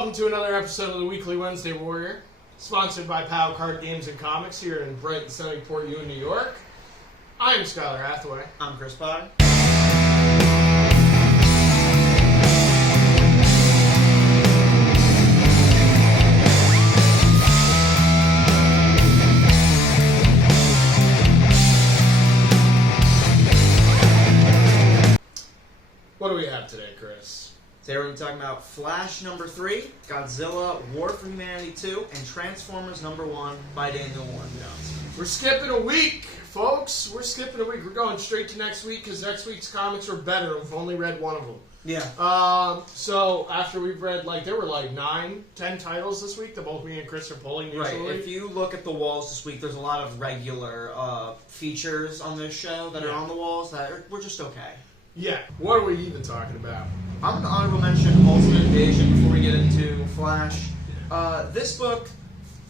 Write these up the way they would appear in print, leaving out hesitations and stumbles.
welcome to another episode of the Weekly Wednesday Warrior, sponsored by PAL Card Games and Comics here in bright and sunny Port Ewan, New York. I am Skylar Hathaway. I'm Chris Potter. What do we have today, Chris? Today we're going to be talking about Flash number 3, Godzilla, War for Humanity 2, and Transformers number 1 by Daniel Warren Johnson. We're skipping a week, folks. We're skipping a week. We're going straight to next week because next week's comics are better. We've only read one of them. Yeah. So after we've read, there were 9, 10 titles this week that both me and Chris are pulling usually. Right. If you look at the walls this week, there's a lot of regular features on this show that are on the walls that were just okay. Yeah. What are we even talking about? I'm going to honorable mention Ultimate Invasion before we get into Flash. This book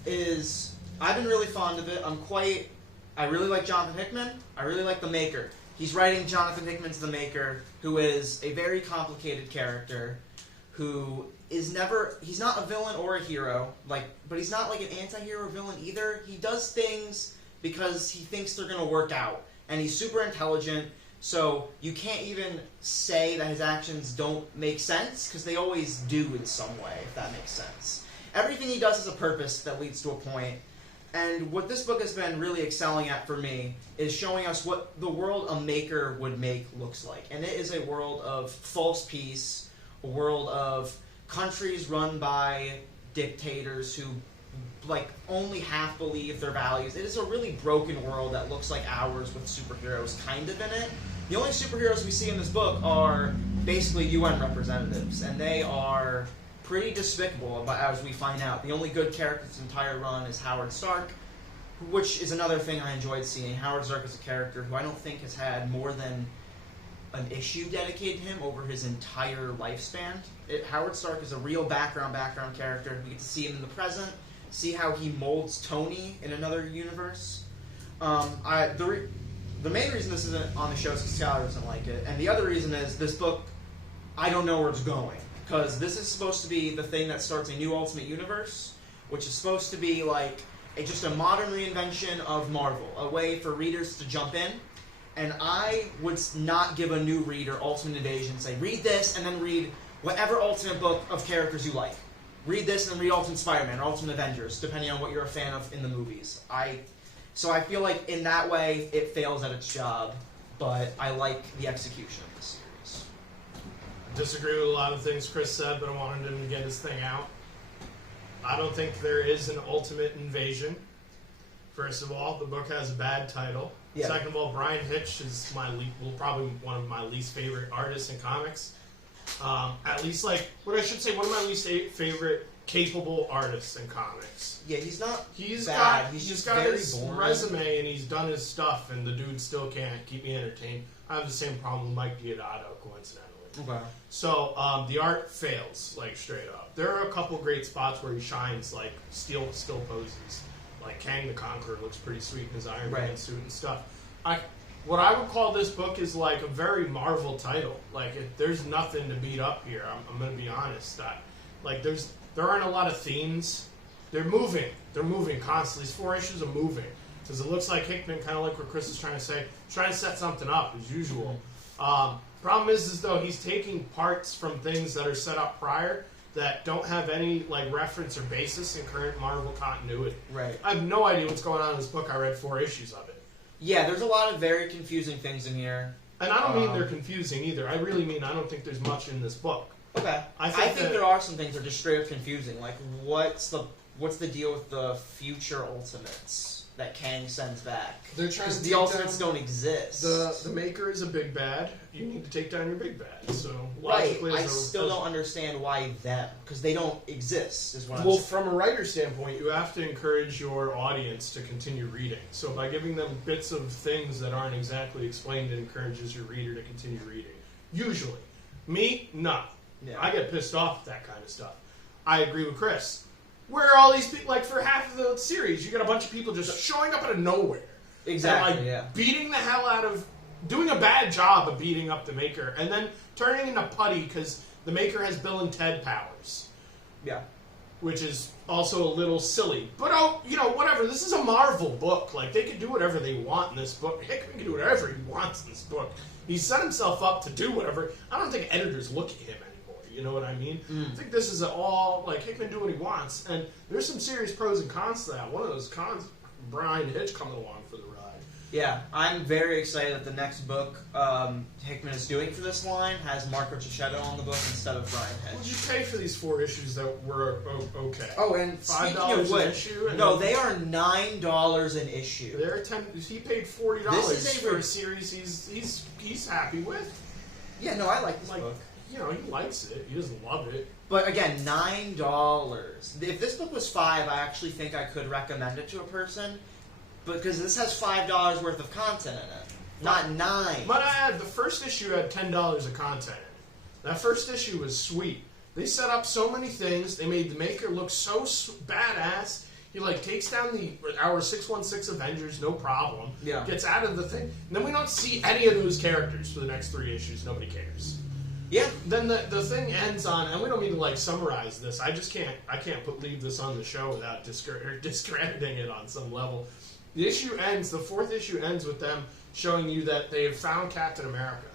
is... I've been really fond of it. I really like Jonathan Hickman. I really like the Maker. He's writing Jonathan Hickman's The Maker, who is a very complicated character, who is never... He's not a villain or a hero, but he's not like an anti-hero villain either. He does things because he thinks they're going to work out. And he's super intelligent, so you can't even say that his actions don't make sense, because they always do in some way, if that makes sense. Everything he does has a purpose that leads to a point. And what this book has been really excelling at for me is showing us what the world a maker would make looks like. And it is a world of false peace, a world of countries run by dictators who only half believe their values. It is a really broken world that looks like ours with superheroes kind of in it. The only superheroes we see in this book are basically UN representatives, and they are pretty despicable, as we find out. The only good character in this entire run is Howard Stark, which is another thing I enjoyed seeing. Howard Stark is a character who I don't think has had more than an issue dedicated to him over his entire lifespan. Howard Stark is a real background character. We get to see him in the present, see how he molds Tony in another universe. The main reason this isn't on the show is because Skylar doesn't like it, and the other reason is this book, I don't know where it's going. Because this is supposed to be the thing that starts a new Ultimate Universe, which is supposed to be just a modern reinvention of Marvel, a way for readers to jump in. And I would not give a new reader Ultimate Invasion and say, read this and then read whatever Ultimate book of characters you like. Read this and then read Ultimate Spider-Man or Ultimate Avengers, depending on what you're a fan of in the movies. So I feel like in that way it fails at its job, but I like the execution of this series. Disagree with a lot of things Chris said, but I wanted him to get his thing out. I don't think there is an Ultimate Invasion. First of all, the book has a bad title. Yeah. Second of all, Brian Hitch is probably one of my least favorite artists in comics. At least, one of my least favorite capable artists in comics. Yeah, he's not he's bad. He's got his resume and he's done his stuff, and the dude still can't keep me entertained. I have the same problem with Mike Deodato, coincidentally. Okay. So, the art fails, straight up. There are a couple great spots where he shines, still poses. Kang the Conqueror looks pretty sweet in his Iron Man suit and stuff. What I would call this book is, a very Marvel title. There's nothing to beat up here. I'm going to be honest. There aren't a lot of themes. They're moving. They're moving constantly. These 4 issues are moving. Because it looks like Hickman, kind of like what Chris is trying to say, trying to set something up, as usual. Problem is though, he's taking parts from things that are set up prior that don't have any reference or basis in current Marvel continuity. Right. I have no idea what's going on in this book. I read 4 issues of it. Yeah, there's a lot of very confusing things in here. And I don't mean they're confusing either. I really mean I don't think there's much in this book. Okay. I think there are some things that are just straight up confusing. What's the deal with the future Ultimates that Kang sends back? They're trying to the Ultimates don't exist. The Maker is a big bad. You need to take down your big bad. So logically, I still don't understand why them, because they don't exist. Is what I'm saying. From a writer's standpoint, you have to encourage your audience to continue reading. So by giving them bits of things that aren't exactly explained, it encourages your reader to continue reading. Usually, me, no. Yeah. I get pissed off at that kind of stuff. I agree with Chris. Where are all these people, for half of the series, you get a bunch of people just showing up out of nowhere. Exactly, and, beating the hell out of, doing a bad job of beating up the Maker, and then turning into putty because the Maker has Bill and Ted powers. Yeah. Which is also a little silly. But, oh, you know, whatever. This is a Marvel book. Like, they can do whatever they want in this book. Hickman can do whatever he wants in this book. He set himself up to do whatever. I don't think editors look at him anymore. You know what I mean? I think this is all, like, Hickman do what he wants. And there's some serious pros and cons to that. One of those cons, Brian Hitch coming along for the ride. Yeah, I'm very excited that the next book Hickman is doing for this line has Marco Cicchetto on the book instead of Brian Hitch. What did you pay for these 4 issues that were okay? Oh, and $5 an issue? No, they are $9 an issue. They're he paid $40 for a series he's happy with. Yeah, no, I like this book. You know, he likes it. He doesn't love it. But again, $9. If this book was $5, I actually think I could recommend it to a person. Because this has $5 worth of content in it, not $9. But I add, the first issue had $10 of content in it. That first issue was sweet. They set up so many things. They made the Maker look so badass. He like takes down our 616 Avengers, no problem. Yeah. Gets out of the thing. And then we don't see any of those characters for the next 3 issues. Nobody cares. Yeah. Then the thing ends on, and we don't mean to like summarize this. I can't leave this on the show without discrediting it on some level. The issue ends, the 4th issue ends with them showing you that they have found Captain America.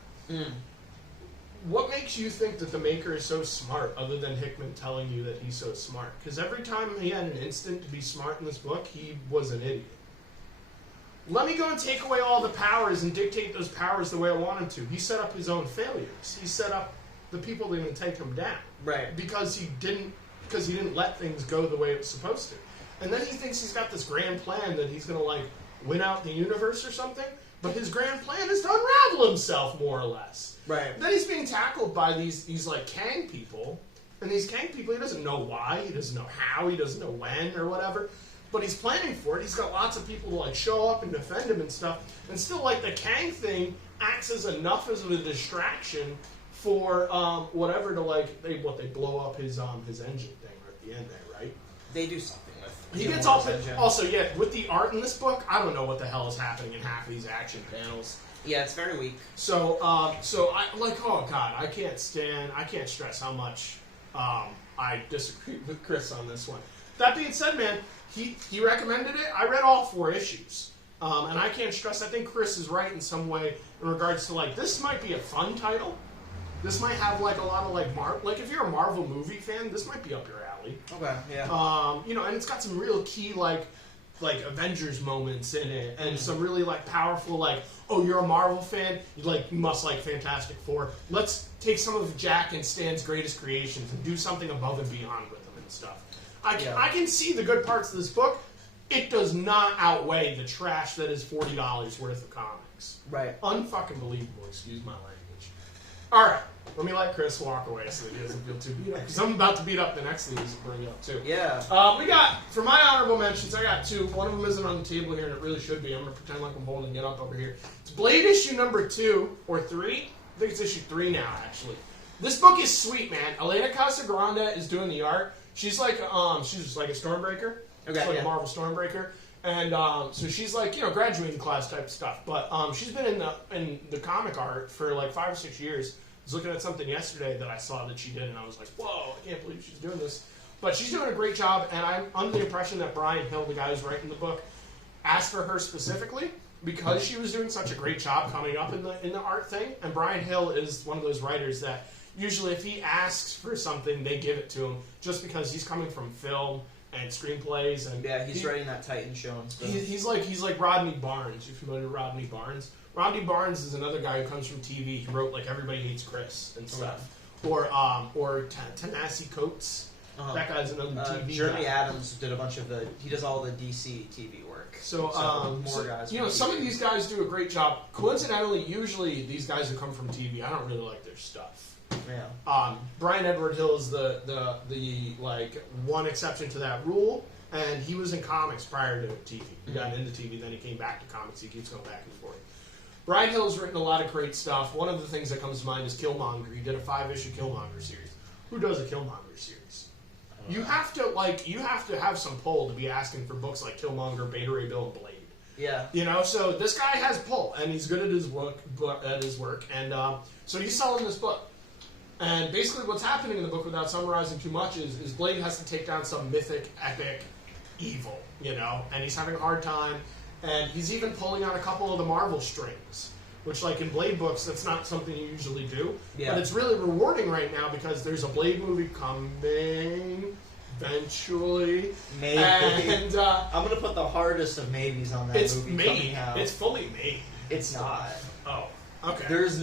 What makes you think that the Maker is so smart, other than Hickman telling you that he's so smart? Because every time he had an instant to be smart in this book, he was an idiot. Let me go and take away all the powers and dictate those powers the way I want him to. He set up his own failures. He set up the people that are going to take him down. Right. Because he didn't let things go the way it was supposed to. And then he thinks he's got this grand plan that he's going to, like, win out the universe or something. But his grand plan is to unravel himself, more or less. Right. Then he's being tackled by these like, Kang people. And these Kang people, he doesn't know why, he doesn't know how, he doesn't know when or whatever. But he's planning for it. He's got lots of people to, like, show up and defend him and stuff. And still, like, the Kang thing acts as enough as a distraction for whatever to, like, they blow up his engine thing at the end there, right? They do something. He gets also, yeah, with the art in this book, I don't know what the hell is happening in half of these action panels. Yeah, it's very weak. So I like, oh god, I can't stress how much I disagree with Chris on this one. That being said, man, he recommended it. I read all 4 issues, and I can't stress. I think Chris is right in some way in regards to like this might be a fun title. This might have like a lot of like if you're a Marvel movie fan, this might be up your alley. Okay, yeah. You know, and it's got some real key like Avengers moments in it, and some really like powerful like, oh, you're a Marvel fan, you must like Fantastic Four. Let's take some of Jack and Stan's greatest creations and do something above and beyond with them and stuff. I can see the good parts of this book. It does not outweigh the trash that is $40 worth of comics. Right. Unfucking believable. Excuse my language. All right. Let me let Chris walk away so that he doesn't feel too beat up. Because I'm about to beat up the next thing he's bringing up, too. Yeah. We got, for my honorable mentions, I got 2. One of them isn't on the table here, and it really should be. I'm going to pretend like I'm holding it up over here. It's Blade issue number 2, or 3. I think it's issue 3 now, actually. This book is sweet, man. Elena Casagrande is doing the art. She's like a Stormbreaker. Okay, she's like a Marvel Stormbreaker. And so she's like, you know, graduating class type stuff. But she's been in the comic art for like 5 or 6 years. I was looking at something yesterday that I saw that she did, and I was like, whoa, I can't believe she's doing this. But she's doing a great job, and I'm under the impression that Brian Hill, the guy who's writing the book, asked for her specifically because she was doing such a great job coming up in the art thing. And Brian Hill is one of those writers that usually if he asks for something, they give it to him just because he's coming from film and screenplays. And yeah, he's writing that Titan show and stuff. He's like Rodney Barnes. You're familiar with Rodney Barnes? Rodney Barnes is another guy who comes from TV. He wrote like Everybody Hates Chris and stuff. Or Ta-Nehisi Coates. That guy's another TV Jeremy guy. Adams did a bunch of he does all the DC TV work. So guys. You know, some of these guys do a great job. Coincidentally, usually these guys who come from TV, I don't really like their stuff. Yeah. Brian Edward Hill is the like one exception to that rule, and he was in comics prior to TV. He got into TV, then he came back to comics. He keeps going back and forth. Brian Hill's written a lot of great stuff. One of the things that comes to mind is Killmonger. He did a 5-issue Killmonger series. Who does a Killmonger series? You have to have some pull to be asking for books like Killmonger, Beta Ray Bill, and Blade. Yeah. You know, so this guy has pull, and he's good at his work, and so he's selling this book. And basically what's happening in the book, without summarizing too much, is Blade has to take down some mythic, epic evil, you know? And he's having a hard time, and he's even pulling on a couple of the Marvel strings, which, like, in Blade books, that's not something you usually do. Yeah. But it's really rewarding right now because there's a Blade movie coming eventually. Maybe. And I'm going to put the hardest of maybes on that it's movie made. coming out. It's fully made. It's not. Oh, okay. There's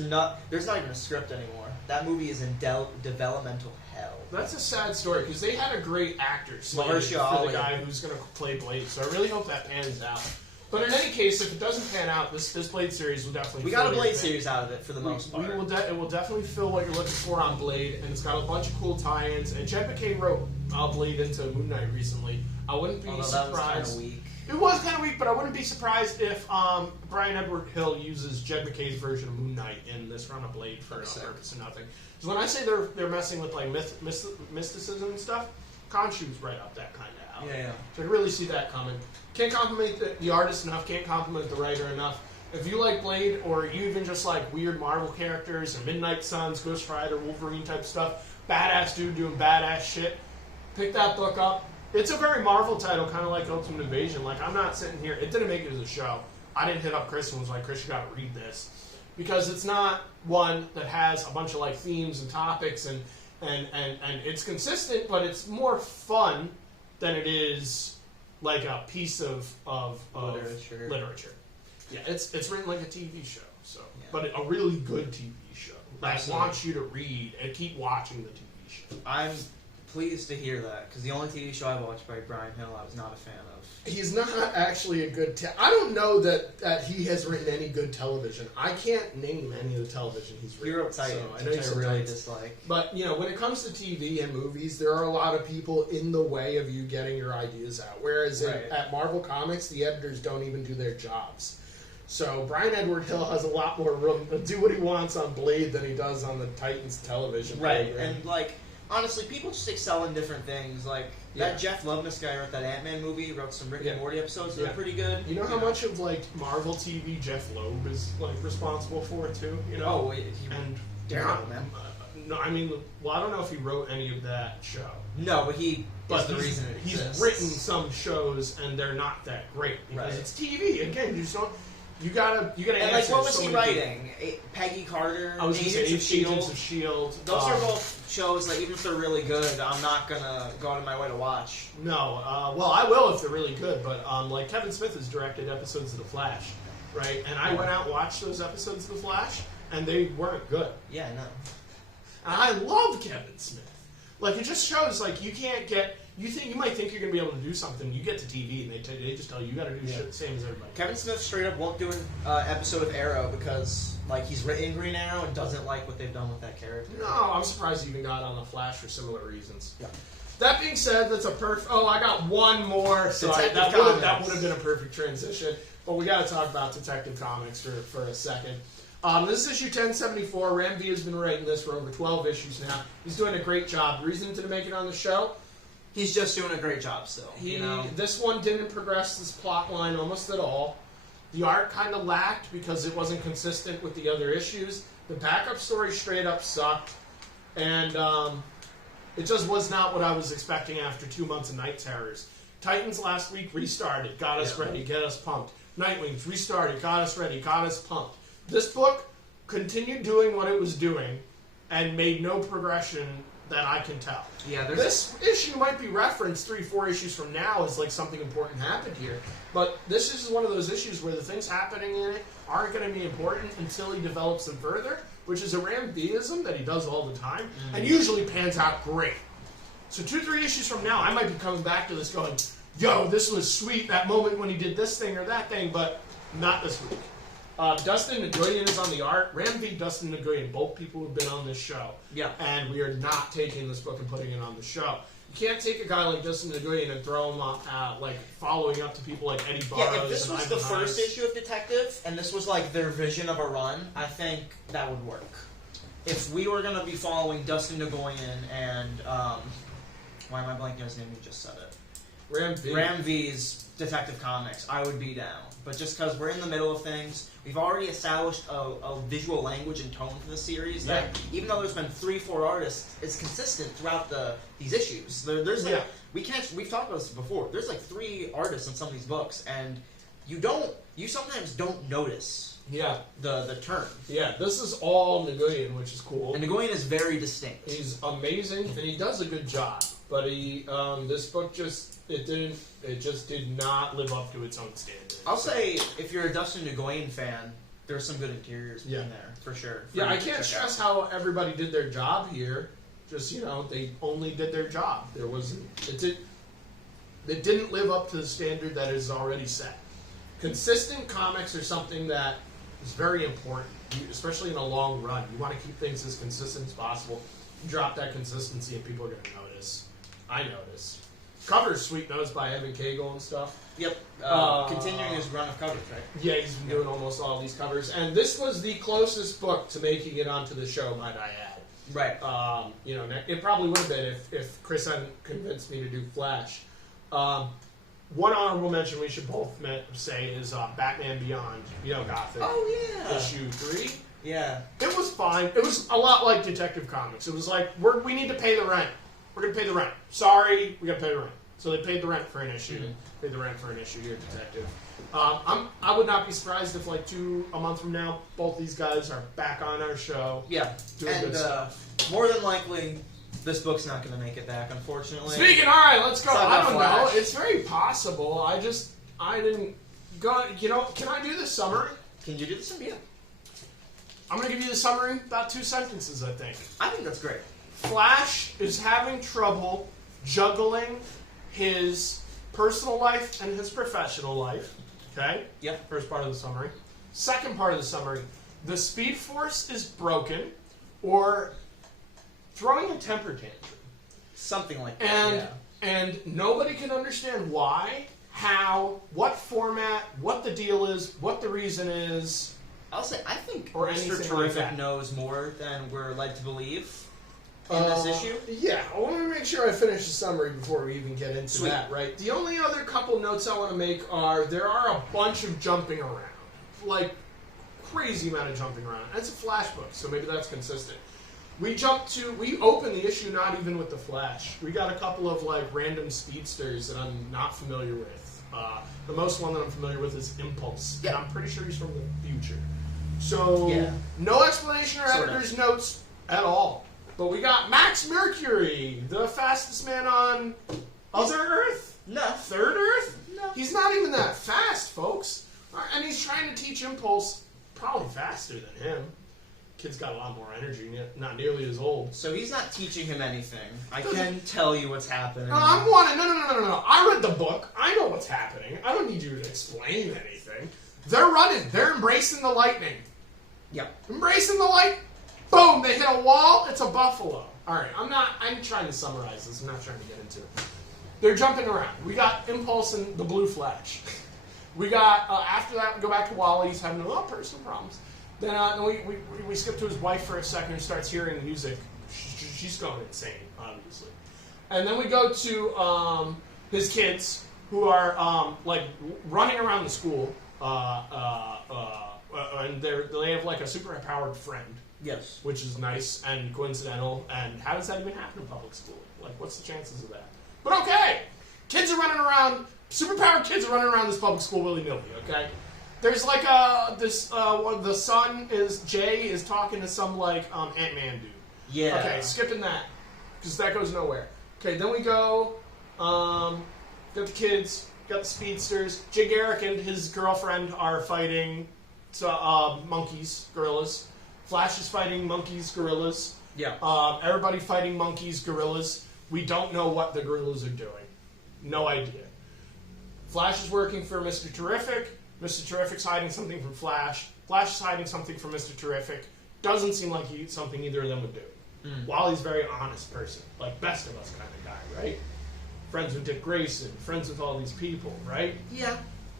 not even a script anymore. That movie is in developmental hell. That's a sad story because they had a great actor slated for Ali. the guy who's going to play Blade. So I really hope that pans out. But in any case, if it doesn't pan out, this Blade series will definitely. We got a Blade series out of it for the most part. It will definitely fill what you're looking for on Blade, and it's got a bunch of cool tie-ins. And Jed McKay wrote Blade into Moon Knight recently. I wouldn't be surprised. That was kind of weak. It was kind of weak, but I wouldn't be surprised if Brian Edward Hill uses Jed McKay's version of Moon Knight in this run of Blade for no purpose and nothing. Because when I say they're messing with like mysticism and stuff, Khonshu's right up that kind of alley. Yeah. So I really see that coming. Can't compliment the artist enough. Can't compliment the writer enough. If you like Blade, or you even just like weird Marvel characters and Midnight Suns, Ghost Rider, Wolverine type stuff, badass dude doing badass shit, pick that book up. It's a very Marvel title, kind of like Ultimate Invasion. Like, I'm not sitting here. It didn't make it as a show. I didn't hit up Chris and was like, Chris, you got to read this. Because it's not one that has a bunch of, like, themes and topics, and it's consistent, but it's more fun than it is, like, a piece of literature. Yeah, it's written like a TV show, so. Yeah. But a really good TV show. That wants you to read and keep watching the TV show. I'm pleased to hear that, because the only TV show I watched by Brian Hill I was not a fan of. He's not actually a good... I don't know that he has written any good television. I can't name any of the television he's written. He wrote Titan, which I really dislike. But, you know, when it comes to TV and movies, there are a lot of people in the way of you getting your ideas out. Whereas at Marvel Comics, the editors don't even do their jobs. So Brian Edward Hill has a lot more room to do what he wants on Blade than he does on the Titans television program. And, like... Honestly, people just excel in different things. Like, that Jeff Loveness guy wrote that Ant-Man movie, wrote some Rick and Morty episodes that are pretty good. You know how much of, like, Marvel TV Jeff Loeb is, like, responsible for, too? You know? Oh, and Daredevil, man. No, I mean, well, I don't know if he wrote any of that show. No, but he's the reason it exists. exists. He's written some shows, and they're not that great. Because it's TV. Again, you just don't... You gotta and like, what was he writing? Peggy Carter, I was Agents of Agents of S.H.I.E.L.D. Those are both shows, like, even if they're really good, I'm not gonna go out of my way to watch. No, well, I will if they're really good, but, like, Kevin Smith has directed episodes of The Flash, right? And I went out and watched those episodes of The Flash, and they weren't good. Yeah, no. And I love Kevin Smith. Like, it just shows, like, you can't get... You might think you're going to be able to do something. You get to TV, and they just tell you got to do shit the same as everybody. Kevin Smith straight up won't do an episode of Arrow because, like, he's written Green Arrow and doesn't like what they've done with that character. No, I'm surprised he even got on The Flash for similar reasons. Yeah. That being said, that's a perfect... Oh, I got one more. So that would have been a perfect transition. But we got to talk about Detective Comics for a second. This is issue 1074. Ram V has been writing this for over 12 issues now. He's doing a great job. The reason he didn't make it on the show... He's just doing a great job still. This one didn't progress this plot line almost at all. The art kind of lacked because it wasn't consistent with the other issues. The backup story straight up sucked. And it just was not what I was expecting after 2 months of Night Terrors. Titans last week restarted, got us ready, get us pumped. Nightwings restarted, got us ready, got us pumped. This book continued doing what it was doing and made no progression that I can tell. Yeah, this issue might be referenced 3-4 issues from now as like something important happened here, but this is one of those issues where the things happening in it aren't going to be important until he develops them further, which is a Ram V-ism that he does all the time, and usually pans out great. So 2-3 issues from now, I might be coming back to this going, yo, this was sweet, that moment when he did this thing or that thing, but not this week. Dustin Nguyen is on the art. Ram V, Dustin Nguyen, both people who have been on this show. Yeah. And we are not taking this book and putting it on the show. You can't take a guy like Dustin Nguyen and throw him like following up to people like Eddie Barrows. Yeah, if this was the first issue of Detective, and this was like their vision of a run, I think that would work. If we were going to be following Dustin Nguyen and, why am I blanking on his name? You just said it. Ram V's Detective Comics, I would be down. But just because we're in the middle of things, we've already established a visual language and tone for the series that, even though there's been 3-4 artists, it's consistent throughout these issues. There's like, we've talked about this before, there's like 3 artists in some of these books, and you sometimes don't notice the turn. Yeah, this is all Nguyen, which is cool. And Nguyen is very distinct. He's amazing, and he does a good job. But this book just did not live up to its own standards. I'll say, if you're a Dustin Nguyen fan, there's some good interiors in there, for sure. I can't stress how everybody did their job here. Just, they only did their job. It didn't live up to the standard that is already set. Consistent comics are something that is very important, especially in a long run. You want to keep things as consistent as possible. You drop that consistency and people are going to notice. I notice. Covers Sweet Nose by Evan Cagle and stuff. Yep. Continuing his run of covers, right? Yeah, he's been doing almost all these covers. And this was the closest book to making it onto the show, might I add. Right. It probably would have been if Chris hadn't convinced me to do Flash. One honorable mention we should both say is Batman Beyond, Gothic. Oh, yeah. Issue 3. Yeah. It was fine. It was a lot like Detective Comics. It was like, we need to pay the rent. We're going to pay the rent. Sorry, we got to pay the rent. So they paid the rent for an issue. Paid the rent for an issue here, Detective. I would not be surprised if, a month from now, both these guys are back on our show. Yeah. Doing good stuff. More than likely, this book's not going to make it back, unfortunately. All right, let's go. I don't Flash. know. It's very possible. I didn't go. Can I do the summary? Can you do the summary? Yeah. I'm going to give you the summary, about 2 sentences, I think. I think that's great. Flash is having trouble juggling his personal life and his professional life. Okay? Yep. First part of the summary. Second part of the summary. The Speed Force is broken, or throwing a temper tantrum. Something like that. And nobody can understand why, how, what format, what the deal is, what the reason is. I'll say, I think or Mr. Terrific knows more than we're led to believe in this issue. Yeah, I want to make sure I finish the summary before we even get into that, right? The only other couple notes I want to make are there are a bunch of jumping around. Crazy amount of jumping around. And it's a Flash book, so maybe that's consistent. We open the issue not even with the Flash. We got a couple of random speedsters that I'm not familiar with. The most one that I'm familiar with is Impulse, and I'm pretty sure he's from the future. So, no explanation or editor's notes at all. But we got Max Mercury, the fastest man on Other Earth? No. Third Earth? No. He's not even that fast, folks. And he's trying to teach Impulse probably faster than him. Kid's got a lot more energy, not nearly as old. So he's not teaching him anything. I can tell you what's happening. No. I read the book. I know what's happening. I don't need you to explain anything. They're running. They're embracing the lightning. Yeah. Embracing the light. Boom! They hit a wall. It's a buffalo. All right. I'm trying to summarize this. I'm not trying to get into it. They're jumping around. We got Impulse and the Blue Flash. We got after that. We go back to Wally. He's having a lot of personal problems. Then we skip to his wife for a second and starts hearing music. She's going insane, obviously. And then we go to his kids who are running around the school, and they have a super powered friend. Yes. Which is nice and coincidental. And how does that even happen in public school? What's the chances of that? But okay, kids are running around. Superpowered kids are running around this public school willy-nilly. Okay. There's the son Jay is talking to some Ant-Man dude. Yeah. Okay, skipping that because that goes nowhere. Okay, then we go. Got the kids, got the speedsters. Jay Garrick and his girlfriend are fighting monkeys, gorillas. Flash is fighting monkeys, gorillas. Yeah. Everybody fighting monkeys, gorillas. We don't know what the gorillas are doing. No idea. Flash is working for Mr. Terrific. Mr. Terrific's hiding something from Flash. Flash is hiding something from Mr. Terrific. Doesn't seem like something either of them would do. Wally's a very honest person. Best of us kind of guy, right? Friends with Dick Grayson. Friends with all these people, right? Yeah.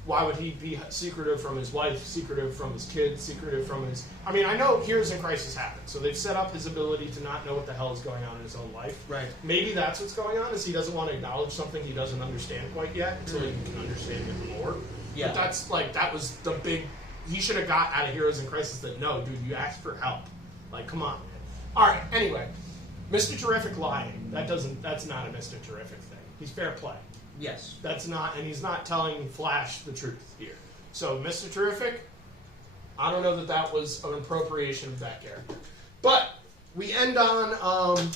Why would he be secretive from his wife, secretive from his kids, secretive from his... I mean, I know Heroes in Crisis happen, so they've set up his ability to not know what the hell is going on in his own life. Right. Maybe that's what's going on, is he doesn't want to acknowledge something he doesn't understand quite yet until he can understand it more. Yeah. But that's, like, that was the big... He should have got out of Heroes in Crisis that, no, dude, you asked for help. Like, come on, man. All right, anyway. Mr. Terrific lying. That's not a Mr. Terrific thing. He's fair play. Yes. That's not, and he's not telling Flash the truth here. So, Mr. Terrific, I don't know that was an appropriation of that character. But we end on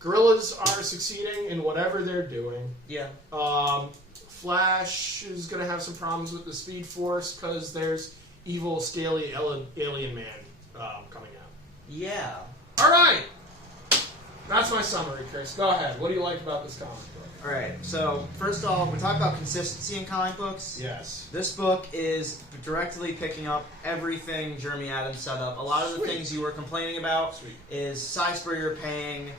gorillas are succeeding in whatever they're doing. Yeah. Flash is going to have some problems with the Speed Force because there's evil, scaly alien man coming out. Yeah. All right. That's my summary, Chris. Go ahead. What do you like about this comic book? Alright, so first off, we talk about consistency in comic books. Yes. This book is directly picking up everything Jeremy Adams set up. A lot of the things you were complaining about is Cy Spurrier paying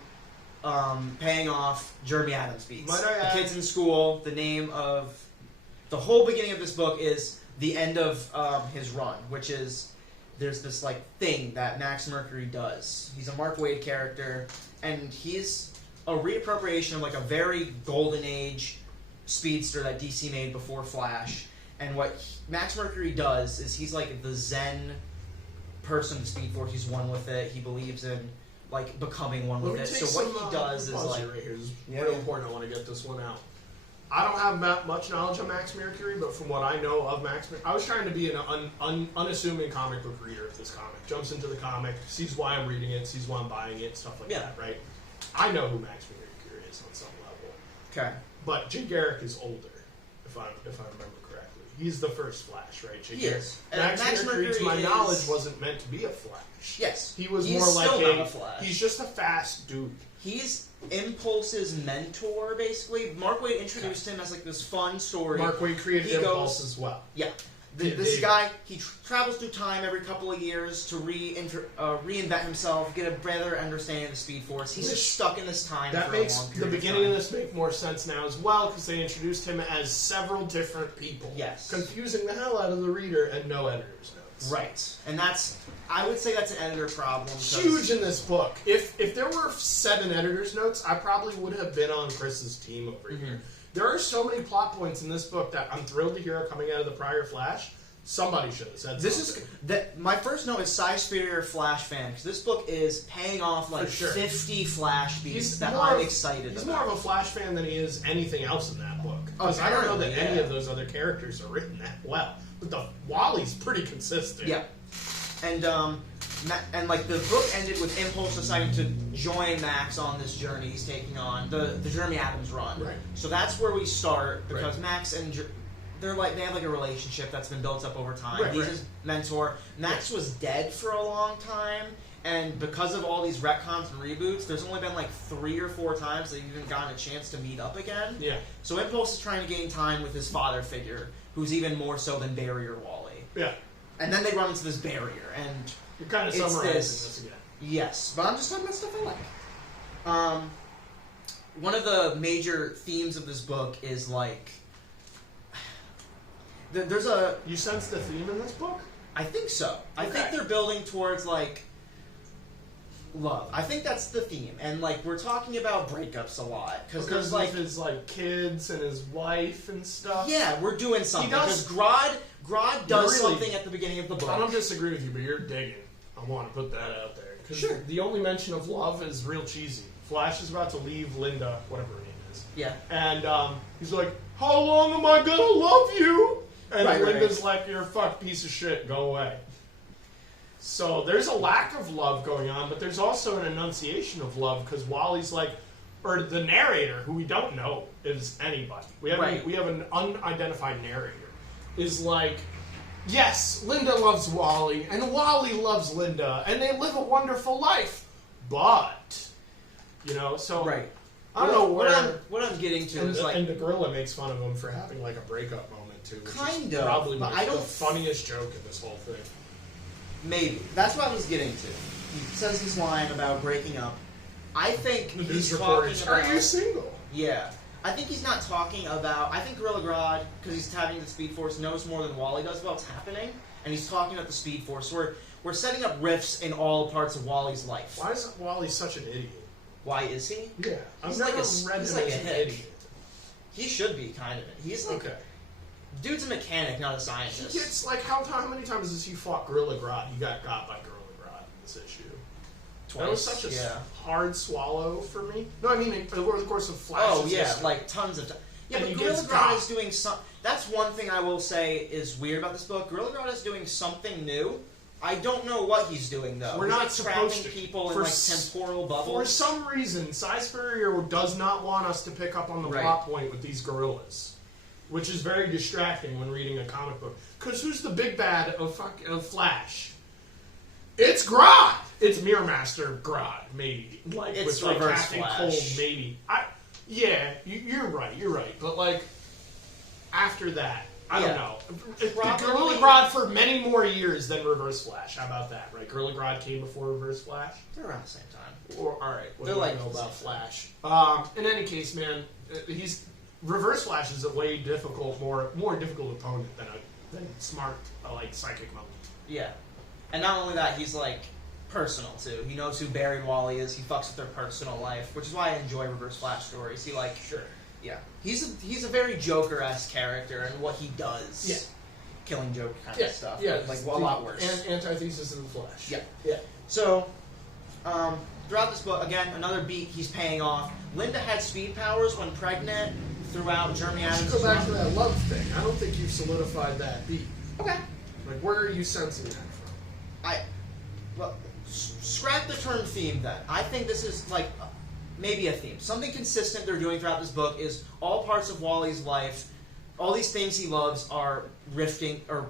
off Jeremy Adams beats. Might I The add- kids in school, the name of... The whole beginning of this book is the end of his run, which is... There's this, like, thing that Max Mercury does. He's a Mark Waid character, and he's a reappropriation of, like, a very golden age speedster that DC made before Flash. And what Max Mercury does is he's, like, the Zen person of Speed Force. He's one with it. He believes in, like, becoming one with it. So what he does is, like... Right here. This is real important. I want to get this one out. I don't have much knowledge of Max Mercury, but from what I know of Max Mercury, I was trying to be an unassuming comic book reader of this comic. Jumps into the comic, sees why I'm reading it, sees why I'm buying it, stuff like that, right? I know who Max Mercury is on some level. Okay. But Jay Garrick is older, if I remember correctly. He's the first Flash, right? Jay He Garrick. is. Max Mercury, to my is... knowledge, wasn't meant to be a Flash. Yes. He was He's more like still not a Flash. He's just a fast dude. He's Impulse's mentor, basically. Mark Waid introduced him as, like, this fun story. Mark Waid created Impulse as well. Yeah. This guy, he travels through time every couple of years to reinvent himself, get a better understanding of the Speed Force. He's just stuck in this time for a long period of time. That makes the beginning of this make more sense now as well, because they introduced him as several different people. Yes. Confusing the hell out of the reader and no editor's notes. Right. And that's... I would say that's an editor problem. Huge in this book. If there were 7 editor's notes, I probably would have been on Chris's team over here. There are so many plot points in this book that I'm thrilled to hear are coming out of the prior Flash. Somebody should have said something. My first note is Cy Spurrier Flash fan, because this book is paying off like 50 Flash beats that I'm excited about. He's more of a Flash fan than he is anything else in that book. Because I don't know that any of those other characters are written that well. But the Wally's pretty consistent. Yeah. And like the book ended with Impulse deciding to join Max on this journey he's taking on, the Jeremy Adams run. Right. So that's where we start, because Max and they have like a relationship that's been built up over time. He's his mentor. Max was dead for a long time, and because of all these retcons and reboots, there's only been like 3 or 4 times they've even gotten a chance to meet up again. Yeah. So Impulse is trying to gain time with his father figure, who's even more so than Barry or Wally. Yeah. And then they run into this barrier, and you're kind of summarizing this again. Yes, but I'm just talking about stuff I like. One of the major themes of this book is like there's a. You sense the theme in this book? I think so. Okay. I think they're building towards like love. I think that's the theme, and like we're talking about breakups a lot because there's like his like kids and his wife and stuff. Yeah, we're doing something. He does. Because Grodd does something at the beginning of the book. I don't disagree with you, but you're digging. I want to put that out there. Because the only mention of love is real cheesy. Flash is about to leave Linda, whatever her name is. Yeah. And he's like, how long am I going to love you? And Linda's like, you're a fuck piece of shit. Go away. So there's a lack of love going on, but there's also an enunciation of love because Wally's like, or the narrator, who we don't know is anybody. We have an unidentified narrator. Is like, yes, Linda loves Wally, and Wally loves Linda, and they live a wonderful life. But, so I don't know what I'm getting to is like, and the gorilla makes fun of him for having like a breakup moment too. Which kind is of, probably but the funniest joke in this whole thing. Maybe that's what I was getting to. He says this line about breaking up. I think he's talking about. Are you single? Yeah. I think he's not talking about... I think Gorilla Grodd, because he's tapping the Speed Force, knows more than Wally does about what's happening, and he's talking about the Speed Force. We're setting up rifts in all parts of Wally's life. Why is Wally such an idiot? Why is he? Yeah. He's I've like never read he's him like as a an hick. idiot. He should be, kind of. He's like... Okay. Dude's a mechanic, not a scientist. He gets, like, how many times has he fought Gorilla Grodd? He got by Gorilla Grodd in this issue. Twice, That was such a hard swallow for me. No, I mean, over the course of Flash's history. like tons of times. Yeah, And but he Gorilla gets Grodd got. is doing some... That's one thing I will say is weird about this book. Gorilla Grodd is doing something new. I don't know what he's doing, though. We're he's not like supposed trapping to. people in, For like, temporal bubbles. For some reason, Cy Spurrier does not want us to pick up on the plot point with these gorillas. Which is very distracting when reading a comic book. Because who's the big bad of Flash? It's Grodd! It's Mirror Master Grodd, maybe. Like, it's with, like, Reverse Captain Flash. Cold, maybe. Yeah, you're right. But, like, after that, I don't know. Gorilla Grodd for many more years than Reverse Flash. How about that, right? Gorilla Grodd came before Reverse Flash? They're around the same time. Or, alright, what They're do I like know the about same Flash? In any case, man, Reverse Flash is a way difficult, more difficult opponent than smart, like, Psychic Moment. Yeah. And not only that, he's, like, personal, too. He knows who Barry and Wally is. He fucks with their personal life, which is why I enjoy Reverse Flash stories. He, like... Sure. Yeah. He's a very Joker-esque character and what he does. Yeah. Killing Joker kind of stuff. Yeah. Like, a lot worse. And antithesis of the Flash. Yeah. Yeah. So, throughout this book, again, another beat he's paying off. Linda had speed powers when pregnant throughout Jeremy Let's Adams' go back to run. that love thing. I don't think you've solidified that beat. Okay. Like, where are you sensing that from? Well, scrap the term theme then. I think this is, like, maybe a theme. Something consistent they're doing throughout this book is all parts of Wally's life, all these things he loves are rifting, or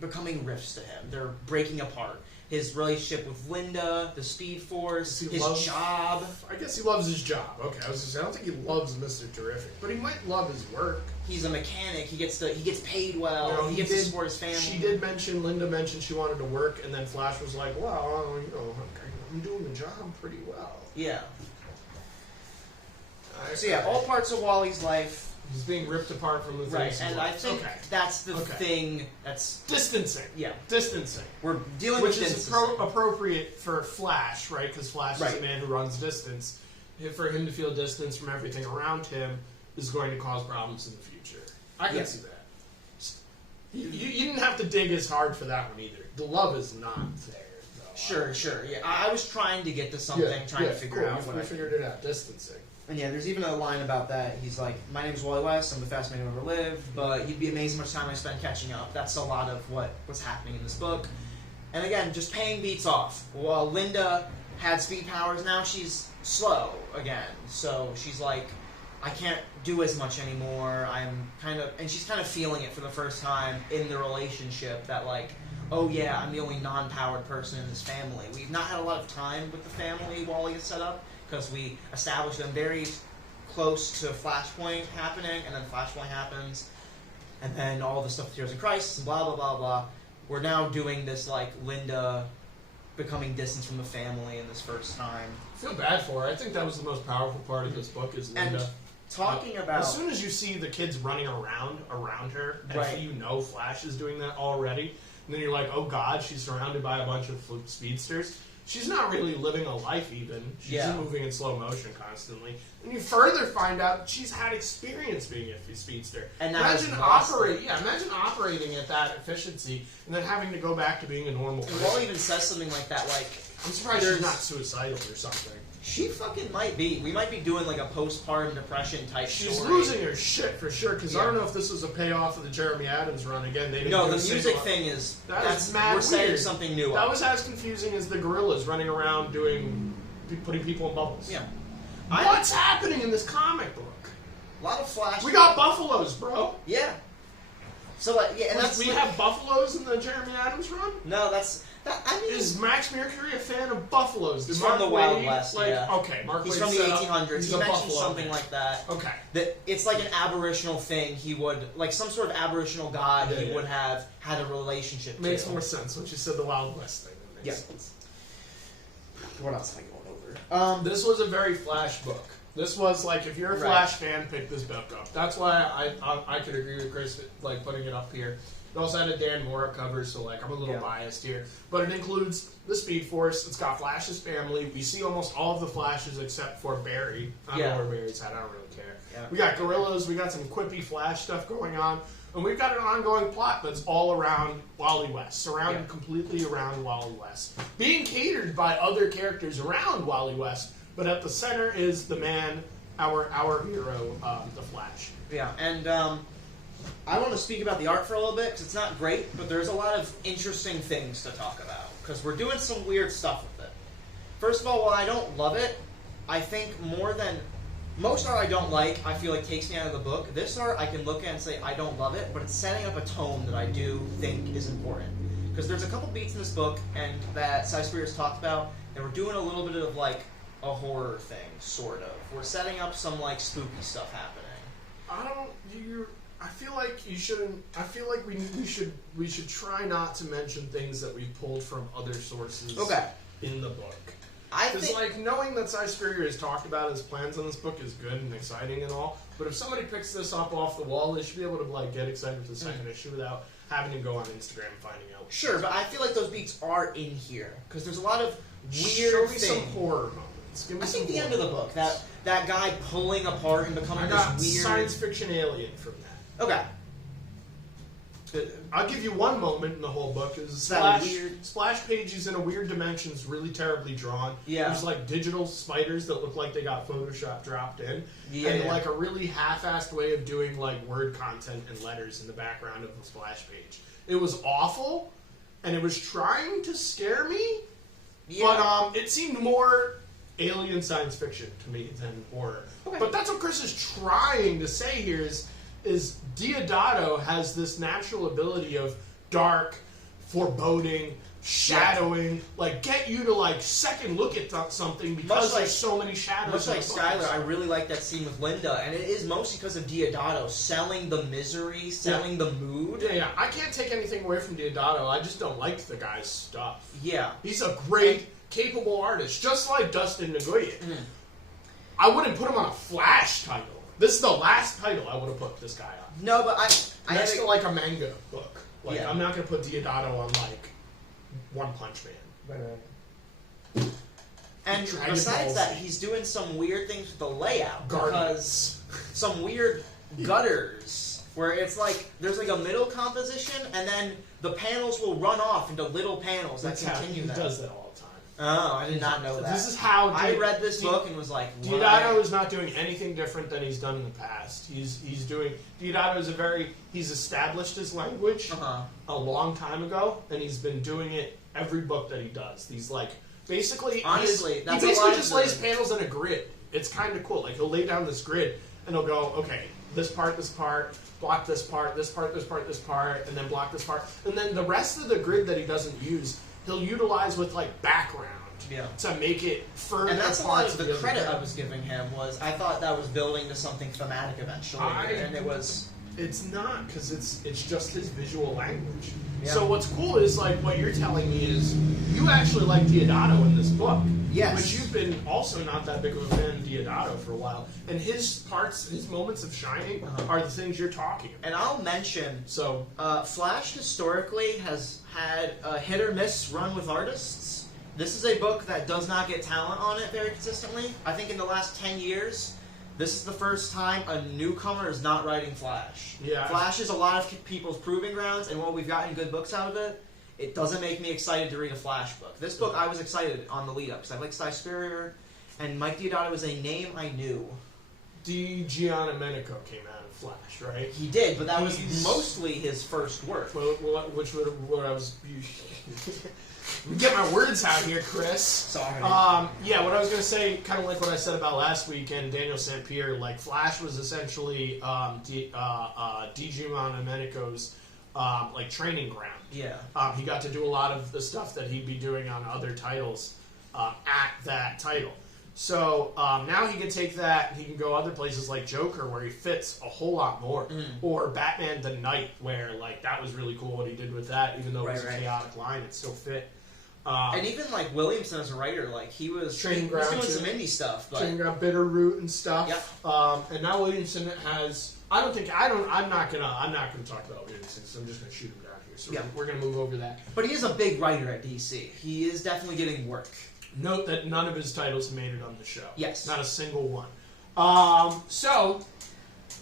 becoming rifts to him. They're breaking apart. His relationship with Linda, the Speed Force, his job. I guess he loves his job. Okay, I was gonna say, I don't think he loves Mr. Terrific, but he might love his work. He's a mechanic. He gets paid well. You know, he gets to support his family. Linda mentioned she wanted to work, and then Flash was like, well, I'm doing the job pretty well. Yeah. So yeah, all parts of Wally's life. He's being ripped apart from the things. Right, and I think that's the thing that's... Distancing. Yeah. Distancing. We're dealing with distancing. Which is appropriate for Flash, right? Because Flash is a man who runs distance. For him to feel distance from everything around him is going to cause problems in the future. I can see that. You didn't have to dig as hard for that one either. The love is not there. Sure. Yeah, I was trying to get to something, trying to figure out what I figured it out. Distancing. And yeah, there's even a line about that. He's like, my name's Wally West, I'm the fastest man who ever lived, but you'd be amazed how much time I spend catching up. That's a lot of what's happening in this book. And again, just paying beats off. While Linda had speed powers, now she's slow again. So she's like, I can't do as much anymore. And she's kind of feeling it for the first time in the relationship that, like, oh yeah, I'm the only non-powered person in this family. We've not had a lot of time with the family Wally is set up, because we established them very close to Flashpoint happening, and then Flashpoint happens, and then all the stuff with Heroes in Crisis, and blah, blah, blah, blah. We're now doing this, like, Linda becoming distant from the family in this first time. I feel bad for her. I think that was the most powerful part of this book is Linda. And talking about... As soon as you see the kids running around her, and you know Flash is doing that already, and then you're like, oh god, she's surrounded by a bunch of speedsters. She's not really living a life even. She's moving in slow motion constantly. And you further find out she's had experience being a speedster. And imagine operating at that efficiency and then having to go back to being a normal person. Wally even says something like that, like... I'm surprised she's not suicidal or something. She fucking might be. We might be doing like a postpartum depression type story. She's losing her shit for sure, because I don't know if this was a payoff of the Jeremy Adams run again. No, the music thing is... That's mad we're weird. setting something new up. That was as confusing as the gorillas running around putting people in bubbles. Yeah. What's happening in this comic book? A lot of Flash... We got buffaloes, bro. Yeah. So, and that's... We have buffaloes in the Jeremy Adams run? No, that's... is Max Mercury a fan of buffaloes? He's from the Wild West, Okay, Mark He's Waid from the 1800s. He mentioned something like that. Okay. That it's like an aboriginal thing he would... Like some sort of aboriginal god he would have had a relationship to. Makes more sense when you said the Wild West thing. That makes sense. What else am I going over? This was a very Flash book. This was like, if you're a Flash fan, pick this book up. That's why I could agree with Chris, like, putting it up here. It also had a Dan Mora cover, so, like, I'm a little biased here. But it includes the Speed Force. It's got Flash's family. We see almost all of the Flashes except for Barry. I don't know where Barry's at. I don't really care. Yeah. We got Gorillas. We got some quippy Flash stuff going on. And we've got an ongoing plot that's all around Wally West, surrounded completely around Wally West. Being catered by other characters around Wally West, but at the center is the man, our hero, the Flash. Yeah, and I want to speak about the art for a little bit, because it's not great, but there's a lot of interesting things to talk about, because we're doing some weird stuff with it. First of all, while I don't love it, I think more than... Most art I don't like, I feel like takes me out of the book. This art, I can look at and say, I don't love it, but it's setting up a tone that I do think is important. Because there's a couple beats in this book, and that Cy Spears talked about, and we're doing a little bit of, like, a horror thing, sort of. We're setting up some, like, spooky stuff happening. I feel like you shouldn't. I feel like we should try not to mention things that we've pulled from other sources. In the book. Because, like, knowing that Cy Spurrier has talked about his plans on this book is good and exciting and all, but if somebody picks this up off the wall, they should be able to, like, get excited for the second issue without having to go on Instagram and finding out. Sure, but I feel like those beats are in here, because there's a lot of weird Show me things. some horror moments. Give me I some think the horror end of the book, that guy pulling apart and becoming this weird... science fiction alien from that. Okay. I'll give you one moment in the whole book. Is splash pages in a weird dimensions, really terribly drawn. Yeah. There's like digital spiders that look like they got Photoshop dropped in. Yeah. And like a really half-assed way of doing like word content and letters in the background of the splash page. It was awful, and it was trying to scare me. Yeah. But it seemed more alien science fiction to me than horror. Okay. But that's what Chris is trying to say here is Deodato has this natural ability of dark, foreboding, shadowing, like get you to like second look at something because there's so many shadows. Much like Skylar, I really like that scene with Linda, and it is mostly because of Deodato selling the misery, selling the mood. Yeah, I can't take anything away from Deodato. I just don't like the guy's stuff. Yeah. He's a great, capable artist, just like Dustin Nguyen. I wouldn't put him on a Flash title. This is the last title I would have put this guy on. No, but I next to like a manga book. Like yeah. I'm not going to put Deodato on like One Punch Man. Right. And besides that, he's doing some weird things with the layout. Because some weird gutters where it's like there's like a middle composition and then the panels will run off into little panels that continue. He does that all the time. Oh, I did not know that. This is how I read this book and was like, Deodato is not doing anything different than he's done in the past. Deodato is he's established his language a long time ago, and he's been doing it every book that he does. He's like, basically, honestly, he basically just lays panels in a grid. It's kind of cool. Like, he'll lay down this grid, and he'll go, okay, this part, block this part, this part, and then block this part. And then the rest of the grid that he doesn't use, he'll utilize with like background to make it further. And that's a lot of the credit I was giving him was I thought that was building to something thematic eventually, and it was. It's not because it's just his visual language. Yeah. So what's cool is like what you're telling me is you actually like Deodato in this book. Yes. But you've been also not that big of a fan of Deodato for a while, and his moments of shining are the things you're talking about. And I'll mention Flash historically has had a hit or miss run with artists. This is a book that does not get talent on it very consistently. I think in the last 10 years, this is the first time a newcomer is not writing Flash. Yeah. Flash is a lot of people's proving grounds, and while we've gotten good books out of it, it doesn't make me excited to read a Flash book. This book, I was excited on the lead-up, because I like Cy Spurrier, and Mike Deodato was a name I knew. Giandomenico came out of Flash, right? He did, but that was mostly his first work. Well, what I was... Get my words out here, Chris. Sorry. What I was going to say, kind of like what I said about last week, and Daniel St. Pierre, like, Flash was essentially Giandomenico's like, training ground. Yeah. He got to do a lot of the stuff that he'd be doing on other titles at that title. So now he can take that and he can go other places like Joker where he fits a whole lot more. Or Batman the Knight where like that was really cool what he did with that, even though it was a chaotic line, it still fit. And even like Williamson as a writer, like he was Training doing Ground some indie stuff. But Training Ground, Bitterroot and stuff. Yep. And now Williamson has. I'm not gonna talk about Williamson. So I'm just gonna shoot him down here. So we're gonna move over that. But he is a big writer at DC. He is definitely getting work. Note that none of his titles made it on the show. Yes. Not a single one.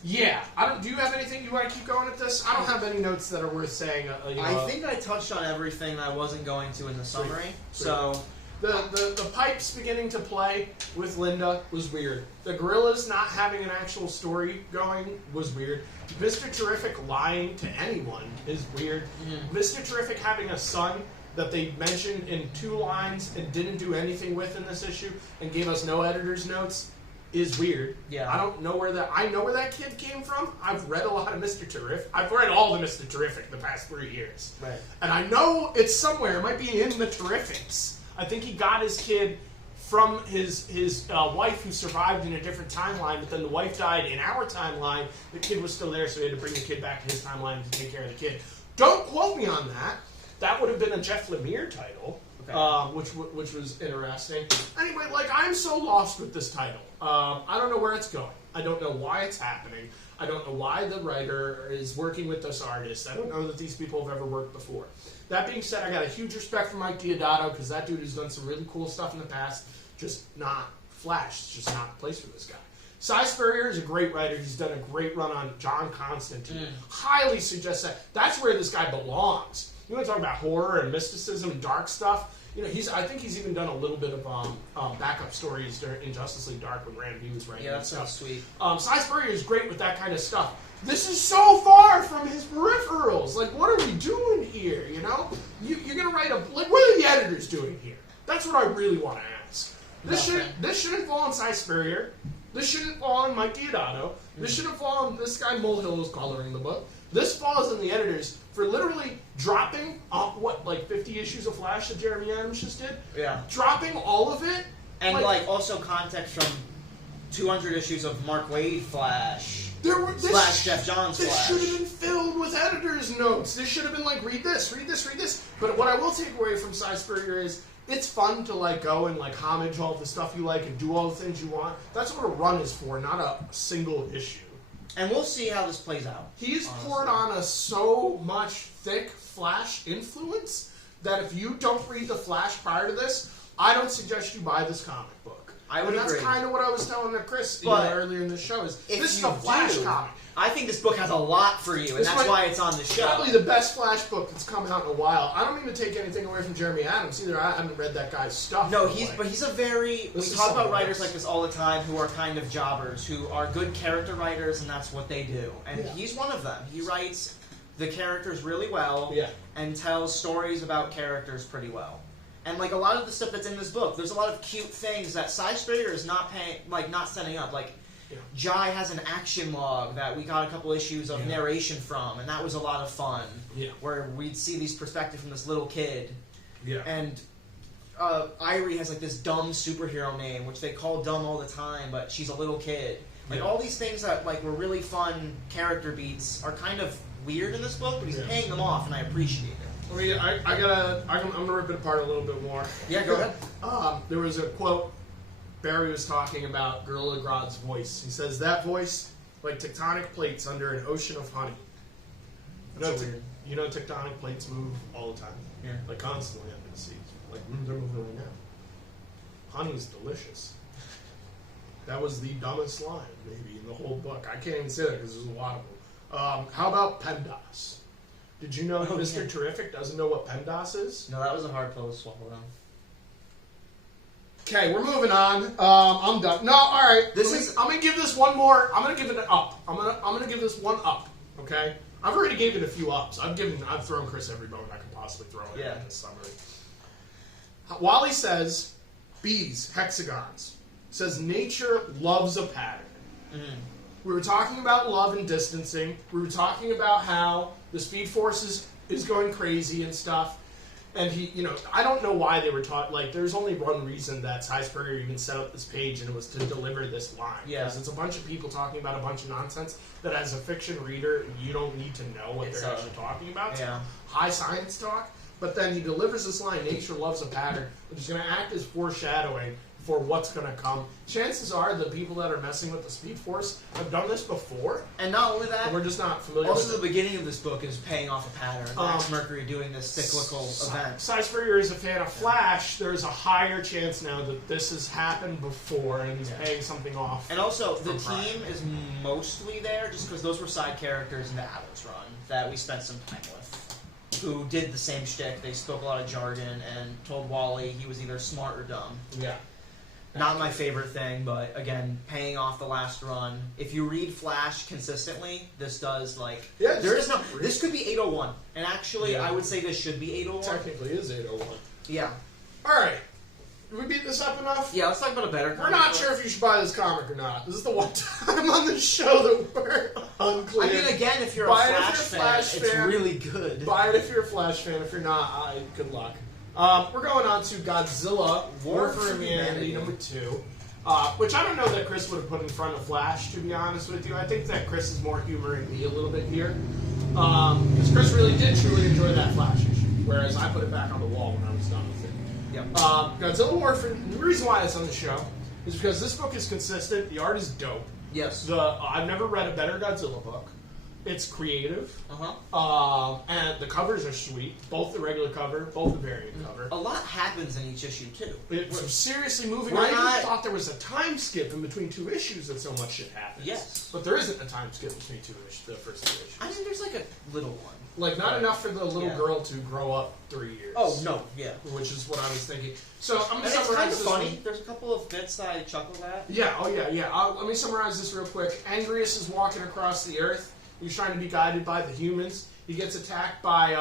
Yeah. Do you have anything you want to keep going at this? I don't have any notes that are worth saying. I think I touched on everything I wasn't going to in the summary. Sweet. So the pipes beginning to play with Linda was weird. The gorillas not having an actual story going was weird. Mr. Terrific lying to anyone is weird. Mr. Terrific having a son that they mentioned in 2 lines and didn't do anything with in this issue and gave us no editor's notes is weird. Yeah. I don't know I know where that kid came from. I've read a lot of Mr. Terrific. I've read all the Mr. Terrific the past 3 years. Right. And I know it's somewhere. It might be in the Terrifics. I think he got his kid from his wife who survived in a different timeline, but then the wife died in our timeline. The kid was still there, so he had to bring the kid back to his timeline to take care of the kid. Don't quote me on that. That would have been a Jeff Lemire title, which was interesting. Anyway, I'm so lost with this title. I don't know where it's going. I don't know why it's happening. I don't know why the writer is working with this artist. I don't know that these people have ever worked before. That being said, I got a huge respect for Mike Deodato because that dude has done some really cool stuff in the past, just not Flash. It's just not the place for this guy. Cy Spurrier is a great writer. He's done a great run on John Constantine. Highly suggest that. That's where this guy belongs. You want to talk about horror and mysticism and dark stuff? I think he's even done a little bit of backup stories in Justice League Dark when Ram V was writing. Yeah, that sounds sweet. Cy Spurrier is great with that kind of stuff. This is so far from his peripherals. What are we doing here? You're gonna write what are the editors doing here? That's what I really want to ask. This shouldn't fall on Cy Spurrier. This shouldn't fall on Mike Deodato. This shouldn't fall on this guy Mulhill who's coloring the book. This falls on the editors for literally dropping 50 issues of Flash that Jeremy Adams just did? Yeah. Dropping all of it? And also context from 200 issues of Mark Waid Flash. Slash Jeff Johns Flash. This should have been filled with editor's notes. This should have been read this, read this, read this. But what I will take away from Cy Spurrier is it's fun to go and homage all the stuff you like and do all the things you want. That's what a run is for, not a single issue. And we'll see how this plays out. He's poured on us so much thick Flash influence that if you don't read the Flash prior to this, I don't suggest you buy this comic book. I would agree. That's kind of what I was telling Chris earlier in the show. This is a Flash comic. I think this book has a lot for you, and that's why it's on the show. Probably the best Flash book that's come out in a while. I don't mean to take anything away from Jeremy Adams either. I haven't read that guy's stuff. No, he's a very... We talk about writers like this all the time who are kind of jobbers, who are good character writers, and that's what they do. And he's one of them. He writes the characters really well and tells stories about characters pretty well. And a lot of the stuff that's in this book, there's a lot of cute things that Cy Spurrier is not setting up. Jai has an action log that we got a couple issues of narration from, and that was a lot of fun. Yeah. Where we'd see these perspectives from this little kid. Yeah. And Irie has this dumb superhero name, which they call dumb all the time, but she's a little kid. All these things that were really fun character beats are kind of weird in this book, but he's paying them off, and I appreciate it. I'm gonna rip it apart a little bit more. Yeah, go ahead. There was a quote. Barry was talking about Gorilla Grodd's voice. He says, that voice, like tectonic plates under an ocean of honey. You know tectonic plates move all the time? Yeah. Constantly under the seas. They're moving right now. Honey's delicious. That was the dumbest line, maybe, in the whole book. I can't even say that because there's a lot of them. How about PEMDAS? Did you know Mr. Terrific doesn't know what PEMDAS is? No, that was a hard pill to swallow, though. Okay, we're moving on. I'm done. No, all right. I'm gonna give this one more. I'm gonna give it an up. I'm gonna give this one up. Okay. I've already gave it a few ups. I've thrown Chris every bone I could possibly throw in this summary. Wally says, bees, hexagons. Says nature loves a pattern. Mm-hmm. We were talking about love and distancing. We were talking about how the Speed Force is going crazy and stuff. And I don't know why they were taught. There's only one reason that Cy Spurrier even set up this page, and it was to deliver this line. Yeah. Because it's a bunch of people talking about a bunch of nonsense that, as a fiction reader, you don't need to know what they're actually talking about. Yeah. High science talk. But then he delivers this line, nature loves a pattern, which is going to act as foreshadowing for what's going to come. Chances are the people that are messing with the Speed Force have done this before. And not only that, we're just not familiar with it. Also, the beginning of this book is paying off a pattern. Max Mercury doing this cyclical event. Si Spurrier is a fan of Flash. There's a higher chance now that this has happened before and he's paying something off. And also, the team is mostly there just because those were side characters in the Atlas run that we spent some time with, who did the same shtick. They spoke a lot of jargon and told Wally he was either smart or dumb. Yeah. Not my favorite thing, but again, paying off the last run. If you read Flash consistently, this does, like... Yeah, there is no... This could be 801. And actually, I would say this should be 801. Technically is 801. Yeah. Alright. Did we beat this up enough? Yeah, let's talk about a better comic. We're not sure if you should buy this comic or not. This is the one time on the show that we're unclear. I mean, again, if you're a Flash fan, it's really good. Buy it if you're a Flash fan. If you're not, good luck. We're going on to Godzilla, War for Humanity #2, which I don't know that Chris would have put in front of Flash, to be honest with you. I think that Chris is more humoring me a little bit here. Because Chris really did truly enjoy that Flash issue, whereas I put it back on the wall when I was done with it. Yep. Godzilla War for... The reason why it's on the show is because this book is consistent, the art is dope. Yes. I've never read a better Godzilla book. It's creative. And the covers are sweet. Both the regular cover, both the variant cover. A lot happens in each issue, too. It's seriously moving. I even thought there was a time skip in between two issues that so much shit happens. Yes. But there isn't a time skip between the first two issues. I mean, there's like a little one. Like, not enough for the little girl to grow up 3 years. Oh, no, yeah. Which is what I was thinking. So, I'm going to summarize summarize this. this Funny. one. There's a couple of bits that I chuckled at. Yeah, let me summarize this real quick. Angrius is walking across the Earth. He's trying to be guided by the humans. He gets attacked by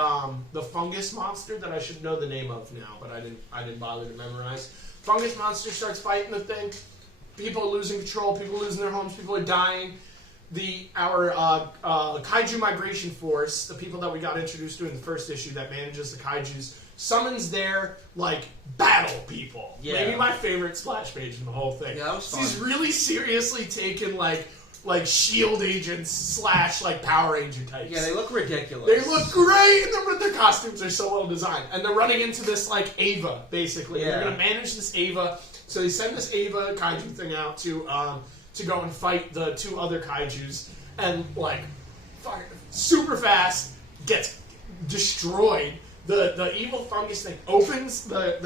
the fungus monster that I should know the name of now, but I didn't bother to memorize. Fungus monster starts fighting the thing. People are losing control. People are losing their homes. People are dying. Our kaiju migration force, the people that we got introduced to in the first issue that manages the kaijus, summons their battle people. Yeah. Maybe my favorite splash page in the whole thing. Yeah, that was fun. He's really seriously taken shield agents / Power Ranger types. Yeah, they look ridiculous. They look great, and their costumes are so well designed. And they're running into this Ava, basically. Yeah. They're going to manage this Ava. So they send this Ava kaiju thing out to go and fight the two other kaijus, and super fast gets destroyed. The evil fungus thing opens the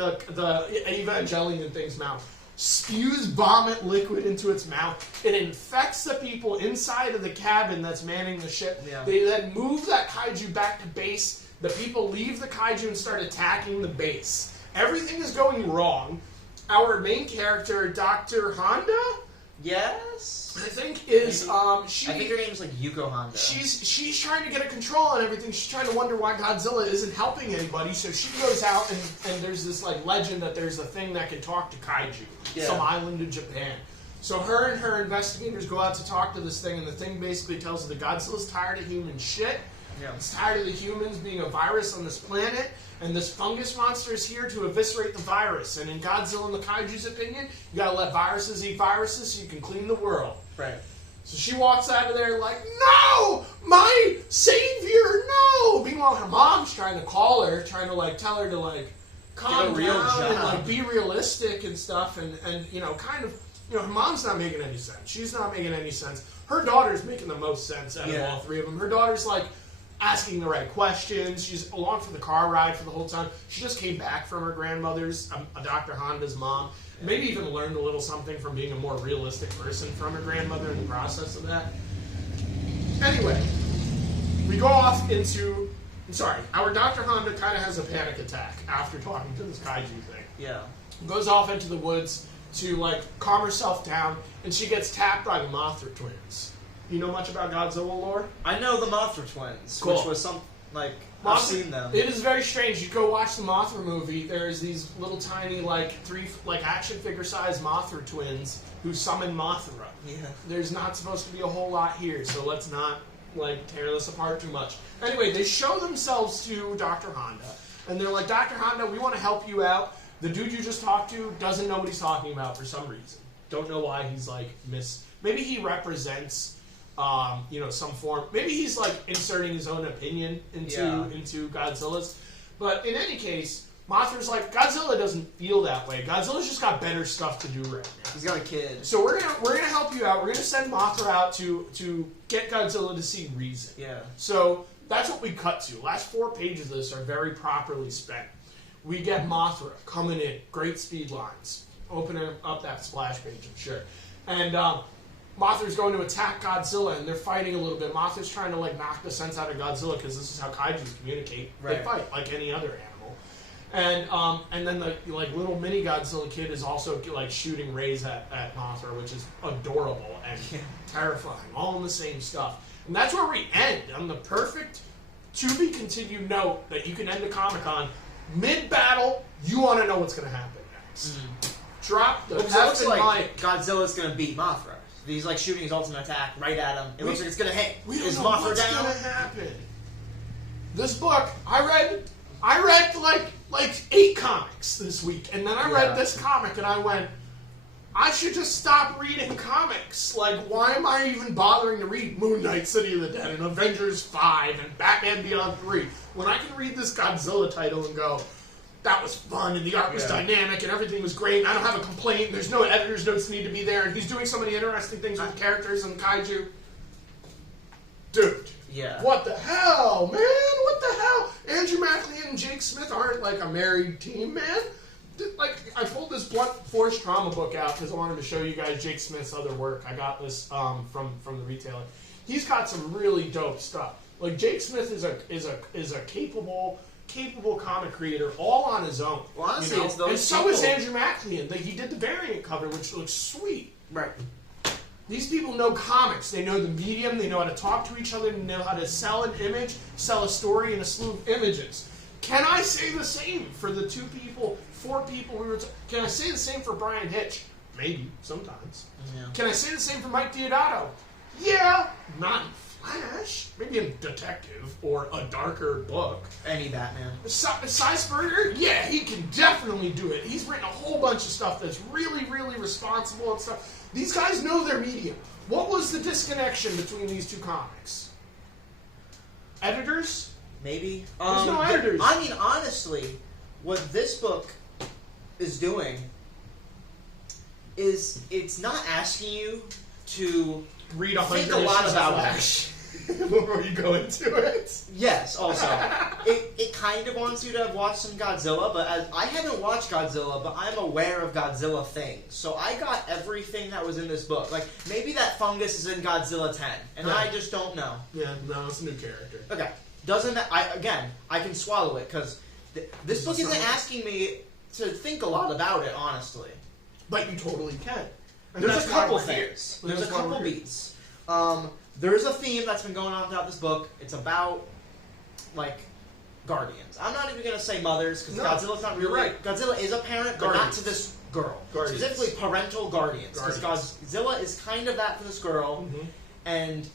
Evangelion thing's mouth, spews vomit liquid into its mouth. It infects the people inside of the cabin that's manning the ship. Yeah. They then move that kaiju back to base. The people leave the kaiju and start attacking the base. Everything is going wrong. Our main character, Dr. Honda? Yes? I think is, I think her name is Yuko Honda. She's trying to get a control on everything. She's trying to wonder why Godzilla isn't helping anybody. So she goes out and there's this legend that there's a thing that can talk to kaiju, some island in Japan. So her and her investigators go out to talk to this thing, and the thing basically tells her that Godzilla's tired of human shit. Yeah. It's tired of the humans being a virus on this planet, and this fungus monster is here to eviscerate the virus. And in Godzilla and the Kaiju's opinion, you gotta let viruses eat viruses so you can clean the world. Right. So she walks out of there no! My savior, no! Meanwhile, her mom's trying to call her, trying to tell her to calm down and be realistic and stuff, and her mom's not making any sense. She's not making any sense. Her daughter's making the most sense out of all three of them. Her daughter's asking the right questions. She's along for the car ride for the whole time. She just came back from her grandmother's, Dr. Honda's mom. Maybe even learned a little something from being a more realistic person from her grandmother in the process of that. Anyway, we go off into... our Dr. Honda kind of has a panic attack after talking to this kaiju thing. Yeah. Goes off into the woods to calm herself down, and she gets tapped by the Mothra twins. You know much about Godzilla lore? I know the Mothra twins, cool. Which was I've seen them. It is very strange. You go watch the Mothra movie. There's these little tiny, action figure sized Mothra twins who summon Mothra. Yeah. There's not supposed to be a whole lot here, so let's not tear this apart too much. Anyway, they show themselves to Dr. Honda, and they're like, Dr. Honda, we want to help you out. The dude you just talked to doesn't know what he's talking about for some reason. Don't know why he's maybe he represents some form. Maybe he's inserting his own opinion into Godzilla's. But in any case, Mothra's like, Godzilla doesn't feel that way. Godzilla's just got better stuff to do right now. He's got a kid. So we're gonna help you out. We're gonna send Mothra out to get Godzilla to see reason. Yeah. So that's what we cut to. Last 4 pages of this are very properly spent. We get Mothra coming in, great speed lines, opening up that splash page, I'm sure. And Mothra's going to attack Godzilla, and they're fighting a little bit. Mothra's trying to like knock the sense out of Godzilla because this is how kaijus communicate. Right. They fight like any other animal. And then the like little mini Godzilla kid is also like shooting rays at Mothra, which is adorable and terrifying, all in the same stuff. And that's where we end on the perfect to be continued note that you can end the comic on. Mid battle, you want to know what's going to happen next. Drop the looks like mic. Godzilla's gonna beat Mothra. He's like shooting his ultimate attack right at him. It looks like it's gonna hit. We don't Is know Mothra what's down? going to happen. This book, I read like 8 comics this week, and then I read this comic, and I went, I should just stop reading comics. Like, why am I even bothering to read Moon Knight, City of the Dead, and Avengers 5, and Batman Beyond 3, when I can read this Godzilla title and go, that was fun, and the art was dynamic, and everything was great, and I don't have a complaint, and there's no editor's notes need to be there, and he's doing so many interesting things with characters and kaiju. Dude. Yeah. What the hell, man? What the hell? Andrew Maclean and Jake Smith aren't like a married team, man. Like, I pulled this Blunt Force Trauma book out because I wanted to show you guys Jake Smith's other work. I got this from the retailer. He's got some really dope stuff. Like, Jake Smith is a capable comic creator all on his own. Well, honestly, you know? it's those and so people... is Andrew Maclean. Like, he did the variant cover, which looks sweet. Right. These people know comics. They know the medium. They know how to talk to each other. They know how to sell an image, sell a story, and a slew of images. Can I say the same for the 4 people we were... Can I say the same for Brian Hitch? Maybe, sometimes. Yeah. Can I say the same for Mike Deodato? Yeah, not in Flash. Maybe in Detective or a darker book. Any Batman. Cy Spurrier? Yeah, he can definitely do it. He's written a whole bunch of stuff that's really, really responsible and stuff. These guys know their medium. What was the disconnection between these 2 comics? Editors? Maybe. There's no editors. I mean, honestly, what this book is doing is it's not asking you to read 100 think a lot about Flash before you go into it. Yes, also. it kind of wants you to have watched some Godzilla, but I haven't watched Godzilla, but I'm aware of Godzilla things. So I got everything that was in this book. Like, maybe that fungus is in Godzilla 10, and I just don't know. Yeah, no, it's a new character. Okay. I can swallow it, because this book isn't asking me to think a lot about it, honestly. But you totally can. And There's a couple things. There's a couple beats. There's a theme that's been going on throughout this book. It's about, like, guardians. I'm not even going to say mothers, because Godzilla's not really... Right. Godzilla is a parent, but not to this girl. Guardians. Specifically, parental guardians. Because Godzilla is kind of that for this girl, and...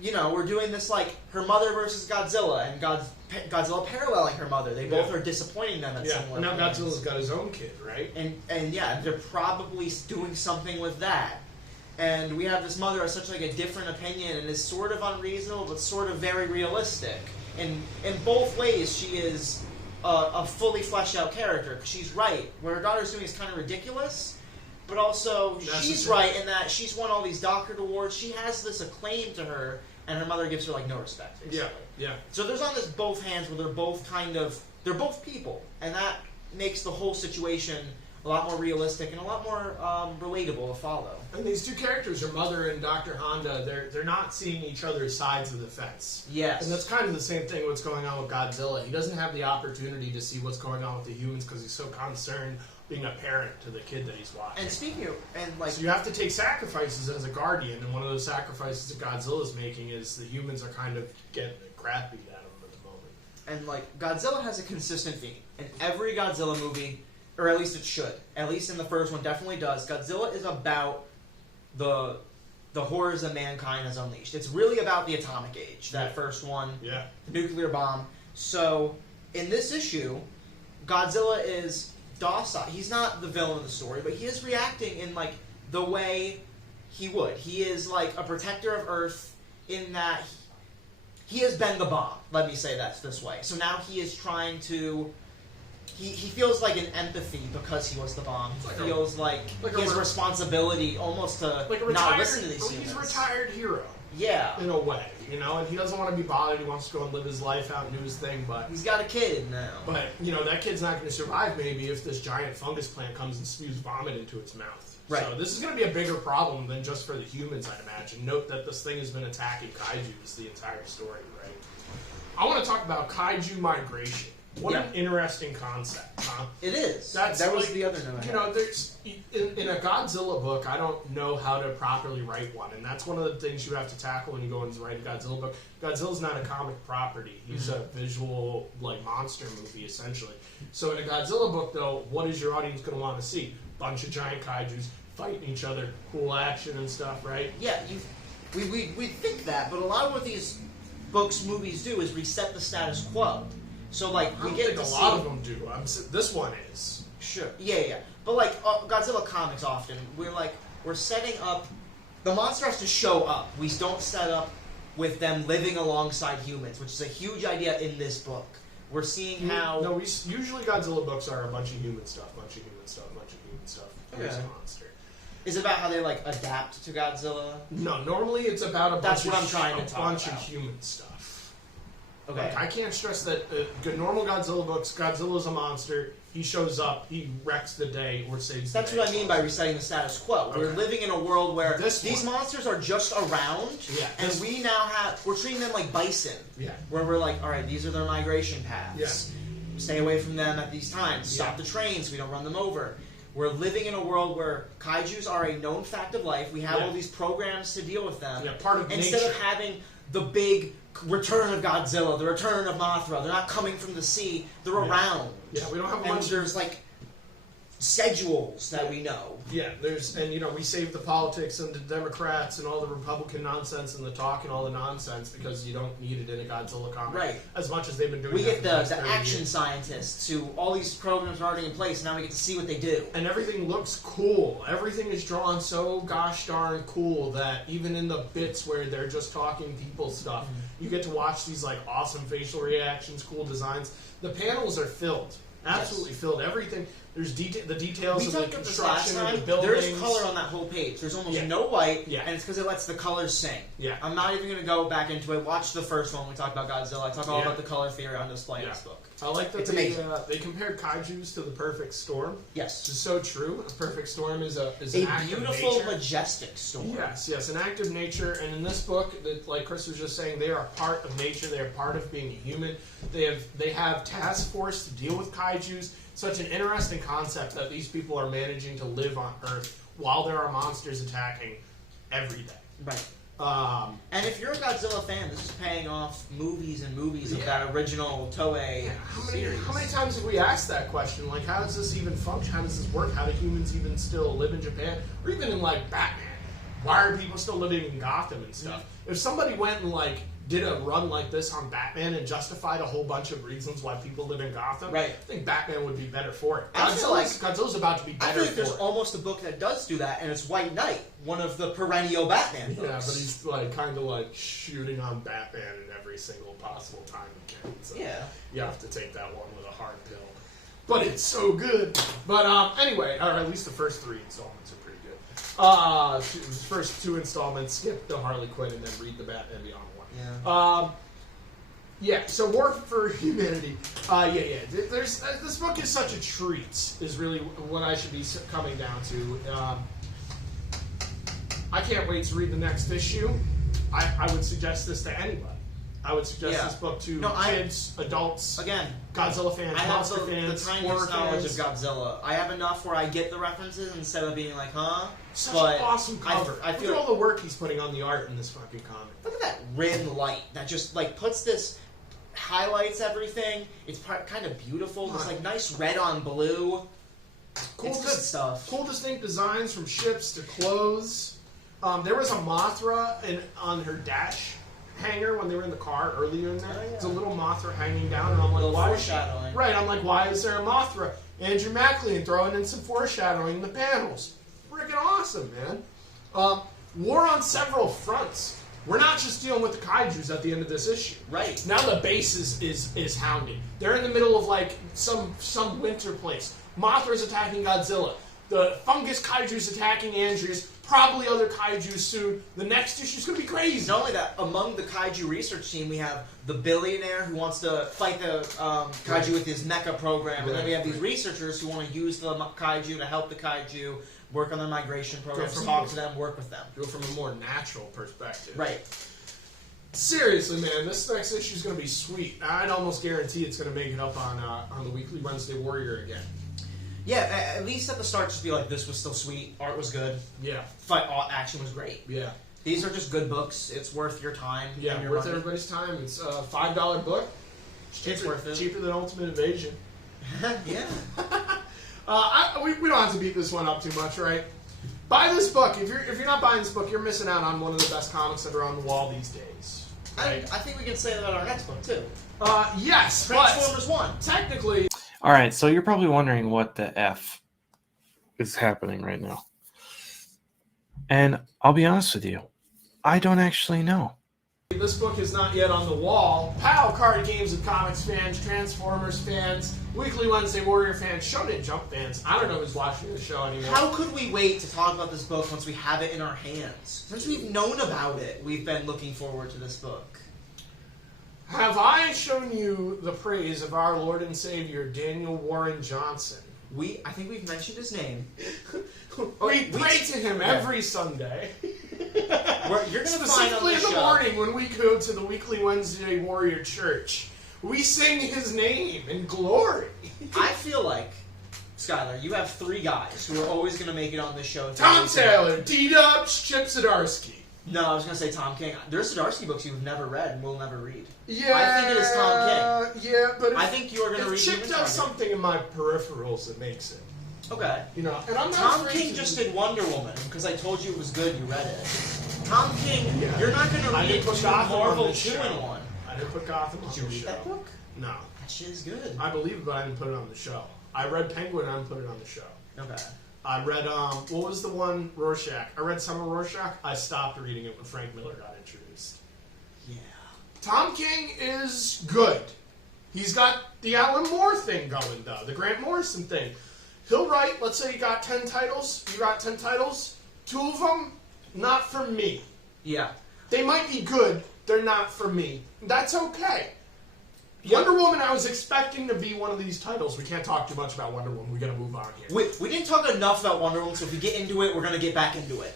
You know, we're doing this, like, her mother versus Godzilla, and Godzilla paralleling her mother. They both are disappointing them at similar and now points. Godzilla's got his own kid, right? And yeah, they're probably doing something with that. And we have this mother has such, like, a different opinion, and is sort of unreasonable, but sort of very realistic. And in both ways, she is a fully fleshed out character, because she's right. What her daughter's doing is kind of ridiculous, but also she's right in that she's won all these doctorate awards. She has this acclaim to her, and her mother gives her, like, no respect, basically. Yeah. So there's on this both hands where they're both people, and that makes the whole situation a lot more realistic and a lot more relatable to follow. And these 2 characters, her mother and Dr. Honda, they're not seeing each other's sides of the fence. Yes. And that's kind of the same thing what's going on with Godzilla. He doesn't have the opportunity to see what's going on with the humans because he's so concerned being a parent to the kid that he's watching. And speaking of, so you have to take sacrifices as a guardian, and one of those sacrifices that Godzilla's making is the humans are kind of getting the crap beat out of them at the moment. And, like, Godzilla has a consistent theme. In every Godzilla movie, or at least it should, at least in the first one definitely does, Godzilla is about the horrors that mankind has unleashed. It's really about the atomic age, that first one, the nuclear bomb. So, in this issue, Godzilla is docile. He's not the villain of the story, but he is reacting in, like, the way he would. He is, like, a protector of Earth in that he has been the bomb. Let me say that this way. So now he is trying to. He feels like an empathy because he was the bomb. He feels like he has responsibility almost to not listen to these humans. He's a retired hero. Yeah. In a way, you know, and he doesn't want to be bothered. He wants to go and live his life out and do his thing, but... He's got a kid now. But, you know, that kid's not going to survive maybe if this giant fungus plant comes and spews vomit into its mouth. Right. So this is going to be a bigger problem than just for the humans, I'd imagine. Note that this thing has been attacking kaijus the entire story, right? I want to talk about kaiju migration. What an interesting concept, huh? It is. That was the other note. You know, there's in a Godzilla book, I don't know how to properly write one, and that's one of the things you have to tackle when you go and write a Godzilla book. Godzilla's not a comic property; he's a visual, like, monster movie, essentially. So in a Godzilla book, though, what is your audience going to want to see? Bunch of giant kaiju's fighting each other, cool action and stuff, right? Yeah, we think that, but a lot of what these books, movies do is reset the status quo. So, like, we get to a lot of them do. This one is. Sure. Yeah. But, like, Godzilla comics often, we're setting up... The monster has to show up. We don't set up with them living alongside humans, which is a huge idea in this book. We're seeing how... No, usually Godzilla books are a bunch of human stuff, Here's a monster. Is it about how they, like, adapt to Godzilla? No, normally it's about a bunch of human stuff. Okay. Like, I can't stress that normal Godzilla books, Godzilla's a monster, he shows up, he wrecks the day, or saves the day. That's what I mean by resetting the status quo. Okay. We're living in a world where these monsters are just around, and we're treating them like bison. Yeah. Where we're like, alright, these are their migration paths. Yeah. Stay away from them at these times. Stop the trains so we don't run them over. We're living in a world where kaijus are a known fact of life. We have all these programs to deal with them. Yeah, part of Instead of having the big return of Godzilla, the return of Mothra, they're not coming from the sea, they're around. Yeah, we don't have much. There's, like, schedules that we know. Yeah, we save the politics and the Democrats and all the Republican nonsense and the talk and all the nonsense because you don't need it in a Godzilla comic. Right. As much as they've been doing we get the action scientists who all these programs are already in place, and now we get to see what they do. And everything looks cool. Everything is drawn so gosh darn cool that even in the bits where they're just talking people stuff, you get to watch these, like, awesome facial reactions, cool designs. The panels are filled. Absolutely filled. Everything. There's the details of the construction of the buildings. There's color on that whole page. There's almost no white, and it's because it lets the colors sing. Yeah. I'm not even going to go back into it. Watch the first one when we talk about Godzilla. I talk all about the color theory on display in this book. I like that they compared kaijus to the perfect storm. Yes. Which is so true. A perfect storm is an act of beautiful, majestic storm. Yes, an act of nature. And in this book, like Chris was just saying, they are part of nature. They are part of being a human. They have task force to deal with kaijus. Such an interesting concept that these people are managing to live on Earth while there are monsters attacking every day. Right. And if you're a Godzilla fan, this is paying off movies and movies of that original Toei series. How many times have we asked that question? Like, how does this even function? How does this work? How do humans even still live in Japan? Or even in, like, Batman? Why are people still living in Gotham and stuff? If somebody went and, like, did a run like this on Batman and justified a whole bunch of reasons why people live in Gotham, I think Batman would be better for it. Godzilla's about to be better for it. I feel like there's almost a book that does do that, and it's White Knight, one of the perennial Batman books. Yeah, but he's like kind of like shooting on Batman in every single possible time he can. So you have to take that one with a hard pill. But it's so good. But anyway, or at least the first 3 installments are pretty good. The first 2 installments, skip the Harley Quinn and then read the Batman Beyond one. So War for Humanity. This book is such a treat, is really what I should be coming down to. I can't wait to read the next issue. I would suggest this to anybody. I would suggest this book to kids, adults, Godzilla fans, monster fans, the tiniest knowledge of Godzilla. I have enough where I get the references instead of being like, Such an awesome cover. Look at all the work he's putting on the art in this fucking comic. Look at that rim light that just like puts this, highlights everything. It's kind of beautiful. This like nice red on blue. Cool, it's good stuff. Cool, distinct designs from ships to clothes. There was a Mothra on her dash hanger when they were in the car earlier in there. There's a little Mothra hanging down, and I'm like, why? Foreshadowing. Right, I'm like, why is there a Mothra? Andrew MacLean throwing in some foreshadowing in the panels. Freaking awesome, man. War on several fronts. we're not just dealing with the kaijus at the end of this issue. Right. Now the base is hounded. They're in the middle of like some winter place. Mothra's attacking Godzilla. The fungus kaiju's attacking Andrews. Probably other kaiju soon. The next issue's gonna be crazy. Not only that, among the kaiju research team, we have the billionaire who wants to fight the kaiju with his mecha program, and then we have these researchers who want to use the kaiju to help the kaiju work on their migration programs, talk to them, work with them. Do it from a more natural perspective. Right. Seriously, man, this next issue's gonna be sweet. I'd almost guarantee it's gonna make it up on the Weekly Wednesday Warrior again. Yeah, at least at the start, just be like, this was still sweet, art was good, Yeah. fight action was great. Yeah. These are just good books. It's worth your time. Yeah, and your worth money. everybody's time. It's a $5 book. It's worth it. Cheaper than Ultimate Invasion. Yeah. We don't have to beat this one up too much, right? Buy this book. If you're not buying this book, you're missing out on one of the best comics that are on the wall these days. Right? I think we can say that about our next book too. Yes, Transformers 1. Technically. All right, so you're probably wondering what the F is happening right now. And I'll be honest with you, I don't actually know. This book is not yet on the wall. PAL card games and comics fans, Transformers fans, Weekly Wednesday Warrior fans, Shonen Jump fans. I don't know who's watching the show anymore. How could we wait to talk about this book once we have it in our hands? Since we've known about it, we've been looking forward to this book. Have I shown you the praise of our Lord and Savior, Daniel Warren Johnson? I think we've mentioned his name. We pray to him every Sunday. You're going to find on Specifically the in the show. morning when we go to the Weekly Wednesday Warrior Church. We sing his name in glory. I feel like, Skylar, you have 3 guys who are always going to make it on this show. Tom Taylor, D-Dubs, Chip Zdarsky. No, I was going to say Tom King. There's Zdarsky books you've never read and will never read. Yeah, I think it is Tom King. Yeah, but I think you are going to read Chip Human does Target. something in my peripherals that makes it. Okay. You know, and I'm not Tom afraid King to- just did Wonder Woman because I told you it was good. You read it. Tom King, Yeah. you're not going to I read didn't put 2 Gotham on Marvel this 2 show. in 1. I didn't put Gotham on Did you the read show. that book? No. That shit is good. I believe it, but I didn't put it on the show. I read Penguin and I didn't put it on the show. Okay. I read, what was the one, Rorschach? I read some of Rorschach. I stopped reading it when Frank Miller got introduced. Yeah. Tom King is good. He's got the Alan Moore thing going, though, the Grant Morrison thing. He'll write, let's say you got 10 titles. You got 10 titles. 2 of them, not for me. Yeah. They might be good. They're not for me. That's okay. Wonder Woman, I was expecting to be one of these titles. We can't talk too much about Wonder Woman. We got to move on here. We didn't talk enough about Wonder Woman, so if we get into it, we're going to get back into it.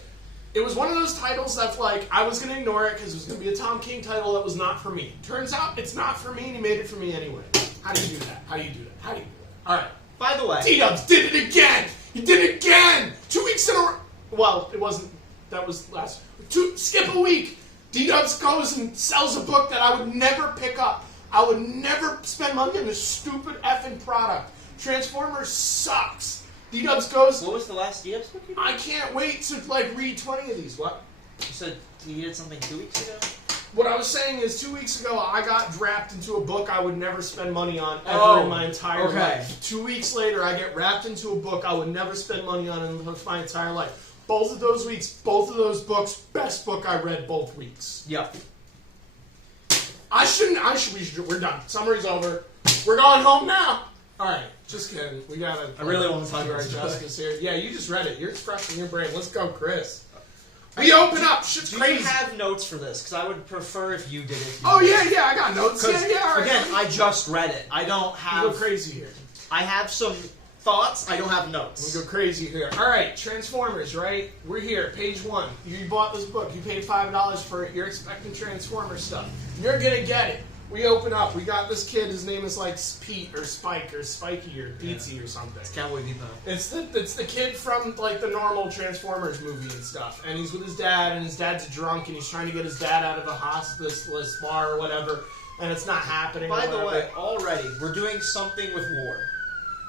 It was one of those titles that's like, I was going to ignore it because it was going to be a Tom King title that was not for me. Turns out it's not for me, and he made it for me anyway. How do you do that? How do you do that? How do you do that? All right. By the way, D-Dubs did it again! He did it again! 2 weeks in a row. Well, it wasn't. That was last. Skip a week. D-Dubs goes and sells a book that I would never pick up. I would never spend money on this stupid effing product. Transformers sucks. D-Dubs goes. what was the last DS book you did? I can't wait to read 20 of these. What? You said you did something 2 weeks ago? What I was saying is 2 weeks ago I got wrapped into a book I would never spend money on ever in my entire life. 2 weeks later I get wrapped into a book I would never spend money on in my entire life. Both of those weeks, both of those books, best book I read both weeks. Yep. We're done. Summary's over. We're going home now. Alright, just kidding. We gotta... I really want to talk do about our this. justice here. Yeah, you just read it. You're fresh in your brain. Let's go, Chris. We open up. Shit's Do crazy. you have notes for this? Because I would prefer if you did it. Oh, yeah, I got notes. Yeah, all right. Again, I just read it. I don't We have... go crazy here. I have some thoughts. I don't have notes. We go crazy here. All right, Transformers, right? We're here, page 1. You bought this book. You paid $5 for it. You're expecting Transformers stuff. You're going to get it. We open up. We got this kid. His name is like Pete or Spike or Spikey or Pizzy or something. It's Cowboy Bebop. It's the kid from like the normal Transformers movie and stuff. And he's with his dad, and his dad's drunk, and he's trying to get his dad out of a hospice bar or whatever, and it's not happening. By or the whatever. way, already, we're doing something with war.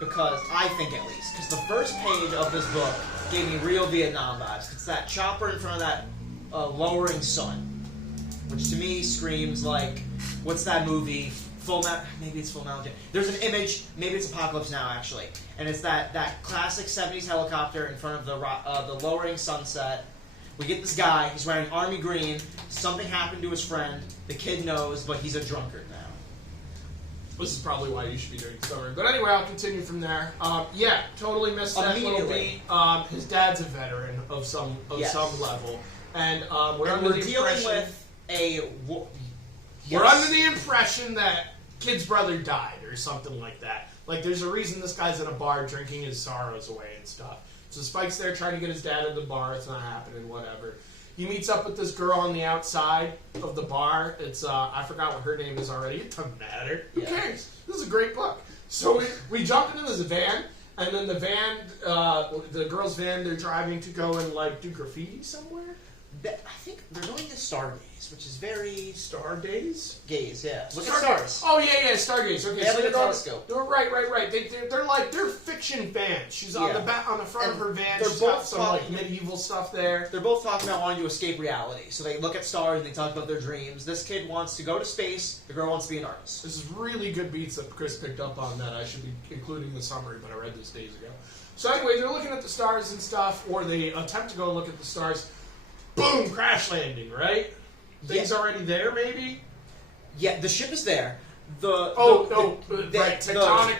Because, I think at least, because the first page of this book gave me real Vietnam vibes. It's that chopper in front of that lowering sun. Which to me screams like, what's that movie? Maybe it's Full Metal. There's an image, maybe it's Apocalypse Now actually, and it's that classic 70s helicopter in front of the lowering sunset. We get this guy, he's wearing army green, something happened to his friend. The kid knows, but he's a drunkard now. This is probably why you should be doing the summary. But anyway, I'll continue from there. Yeah, totally missed that little beat. His dad's a veteran of some level. And we're dealing with We're under the impression that kid's brother died or something like that. Like, there's a reason this guy's in a bar drinking his sorrows away and stuff. So Spike's there trying to get his dad at the bar. It's not happening, whatever. He meets up with this girl on the outside of the bar. It's, I forgot what her name is already. It doesn't matter. Who cares? This is a great book. So we jump into this van, and then the van, the girl's van, they're driving to go and, like, do graffiti somewhere. I think they're going to Stargaze, which is very... Stargaze? Gaze, yeah. Look at stars. Oh, yeah, Stargaze. Okay, they have like a telescope. Right. They're fiction fans. She's on the front of her van. She's got some like medieval stuff there. They're both talking about wanting to escape reality. So they look at stars and they talk about their dreams. This kid wants to go to space. The girl wants to be an artist. This is really good beats that Chris picked up on that I should be including in the summary, but I read this days ago. So anyway, they're looking at the stars and stuff, or they attempt to go look at the stars. Boom! Crash landing, right? Things already there, maybe? Yeah, the ship is there. Tectonic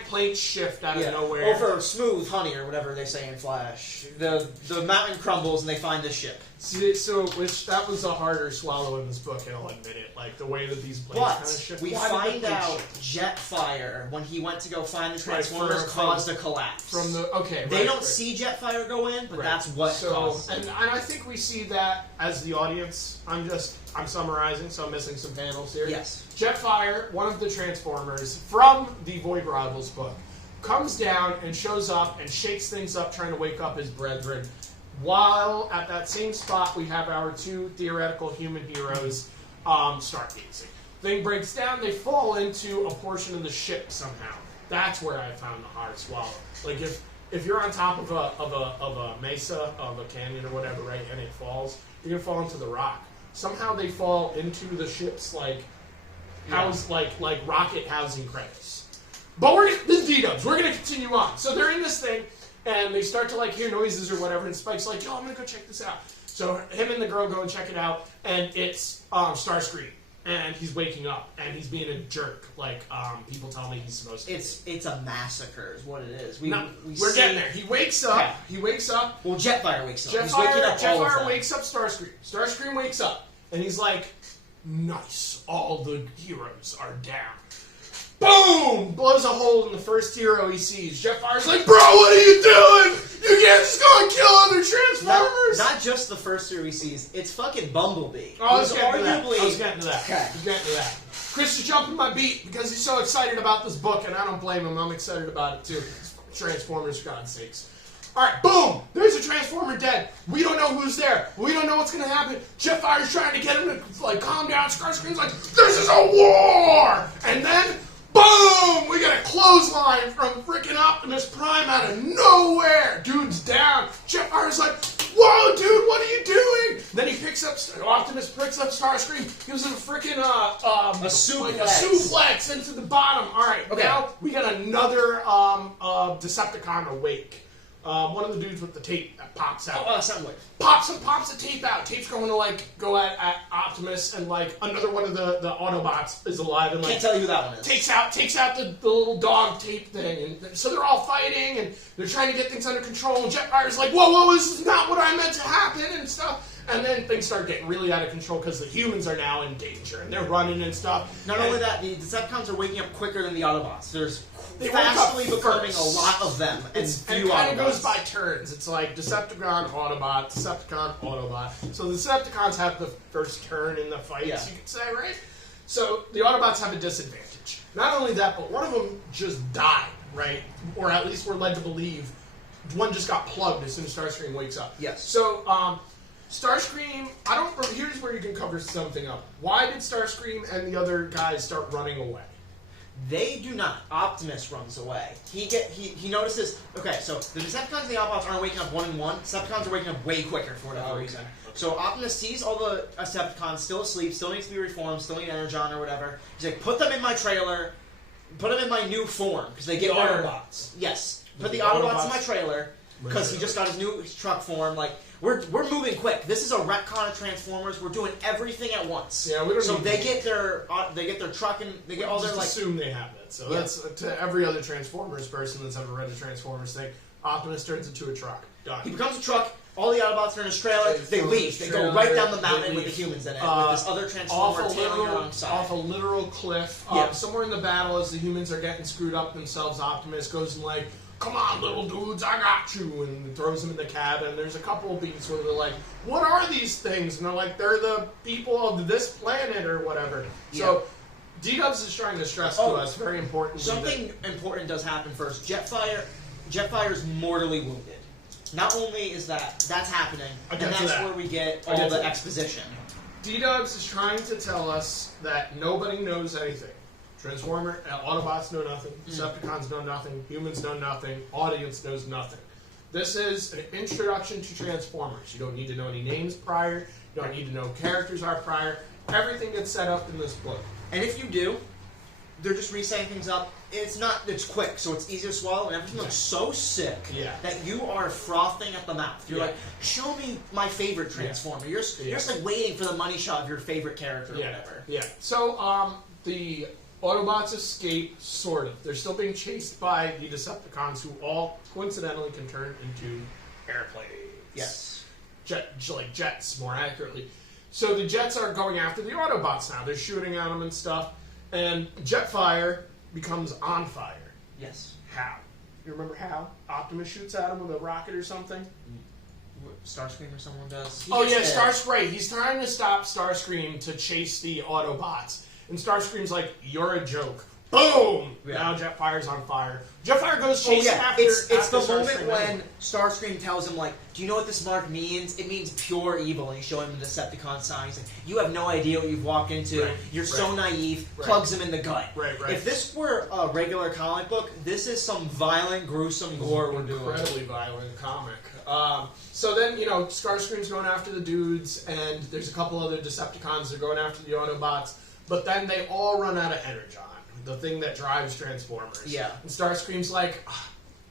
plates shift out of nowhere. Over smooth honey or whatever they say in Flash. The mountain crumbles and they find the ship. That was a harder swallow in this book, I'll admit it. Like the way that these plates kind of shift. We find out Jetfire, when he went to go find the Transformers, caused a collapse. They don't see Jetfire go in, but that's what caused it. And I think we see that as the audience. I'm summarizing, so I'm missing some panels here. Yes. Jetfire, one of the Transformers from the Void Rivals book, comes down and shows up and shakes things up, trying to wake up his brethren. While at that same spot, we have our two theoretical human heroes stargazing. Thing breaks down, they fall into a portion of the ship somehow. That's where I found the hard swallow. Like if you're on top of a mesa, of a canyon or whatever, right, and it falls, you're gonna fall into the rock. Somehow they fall into the ship's like rocket housing credits. But this is D-dubs. We're gonna continue on. So they're in this thing, and they start to like hear noises or whatever. And Spike's like, "Yo, I'm gonna go check this out." So him and the girl go and check it out, and it's Starscream, and he's waking up, and he's being a jerk, like people tell me he's supposed to. It's a massacre, is what it is. We're getting there. He wakes up. Yeah. He wakes up. Well, Jetfire wakes up. Jetfire wakes up Starscream. Starscream wakes up, and he's like, "Nice, all the heroes are down." Boom! Blows a hole in the first hero he sees. Jetfire's like, "Bro, what are you doing? You can't just go and kill other Transformers!" Not just the first hero he sees, it's fucking Bumblebee. Oh, I was getting to that. Okay. Chris is jumping my beat because he's so excited about this book, and I don't blame him. I'm excited about it too. Transformers, for God's sakes. Alright, boom! There's a Transformer dead. We don't know who's there. We don't know what's gonna happen. Jetfire's trying to get him to like calm down. Starscream's like, "This is a war!" And then, boom! We get a clothesline from freaking Optimus Prime out of nowhere. Dude's down. Jetfire's like, "Whoa, dude, what are you doing?" Then Optimus picks up Starscream, gives him a freaking a suplex into the bottom. Alright, now we got another Decepticon awake. One of the dudes with the tape that pops out. Soundwave. Pops the tape out. Tape's going to like go at Optimus, and like another one of the Autobots is alive and like can't tell you who that one is. Takes out the little dog tape thing, and so they're all fighting and they're trying to get things under control. And Jetfire's like, "Whoa, this is not what I meant to happen," and stuff. And then things start getting really out of control because the humans are now in danger and they're running and stuff. Not only that, the Decepticons are waking up quicker than the Autobots. They fastly becoming a lot of them. And it kind of goes by turns. It's like Decepticon, Autobot, Decepticon, Autobot. So the Decepticons have the first turn in the fights, you could say, right? So the Autobots have a disadvantage. Not only that, but one of them just died, right? Or at least we're led to believe one just got plugged as soon as Starscream wakes up. Yes. So, Starscream, here's where you can cover something up. Why did Starscream and the other guys start running away? They do not. Optimus runs away. He notices. Okay, so the Decepticons and the Autobots aren't waking up one and one. Decepticons are waking up way quicker for whatever reason. So Optimus sees all the Decepticons still asleep, still needs to be reformed, still need Energon or whatever. He's like, "Put them in my trailer. Put them in my new form because they get Autobots." Yes, put the Autobots in my trailer because he just got his new truck form. Like, we're moving quick. This is a retcon of Transformers. We're doing everything at once. Yeah, we don't. So need they get their truck and they get all their like. Assume they have it. So that's to every other Transformers person that's ever read a Transformers thing. Optimus turns into a truck. Done. He becomes a truck. All the Autobots are in his trailer. They leave. They go right down the mountain with the humans in it. With this other Transformer tailing alongside. Off a literal cliff. Somewhere in the battle, as the humans are getting screwed up themselves, Optimus goes and like, "Come on, little dudes, I got you," and throws them in the cabin. There's a couple of beats where they're like, "What are these things?" And they're like, "They're the people of this planet or whatever." So D-Dubs is trying to stress to us very important. Something important does happen first. Jetfire's mortally wounded. Not only is that's happening, and that's where we get all the exposition. D-Dubs is trying to tell us that nobody knows anything. Autobots know nothing, Decepticons know nothing, humans know nothing, audience knows nothing. This is an introduction to Transformers. You don't need to know any names prior, you don't need to know characters are prior. Everything gets set up in this book. And if you do, they're just resetting things up. It's quick, so it's easy to swallow, and everything looks so sick that you are frothing at the mouth. You're like, show me my favorite Transformer. You're just like waiting for the money shot of your favorite character or whatever. Yeah. So, the Autobots escape, sort of. They're still being chased by the Decepticons, who all coincidentally can turn into airplanes. Yes. Jets, more accurately. So the jets are going after the Autobots now. They're shooting at them and stuff. And Jetfire becomes on fire. Yes. How? You remember how? Optimus shoots at him with a rocket or something? Starscream or someone does. Starscream. He's trying to stop Starscream to chase the Autobots. And Starscream's like, "You're a joke." Boom! Yeah. Now Jetfire's on fire. Jetfire goes chasing after. It's the moment when Starscream tells him, like, "Do you know what this mark means? It means pure evil." And he's showing him the Decepticon sign. He's like, "You have no idea what you've walked into. Right. You're so naive." Plugs him in the gut. Right. If this were a regular comic book, this is some violent, gruesome gore we're doing. Incredibly violent comic. So then, Starscream's going after the dudes, and there's a couple other Decepticons that are going after the Autobots. But then they all run out of Energon, the thing that drives Transformers. Yeah. And Starscream's like,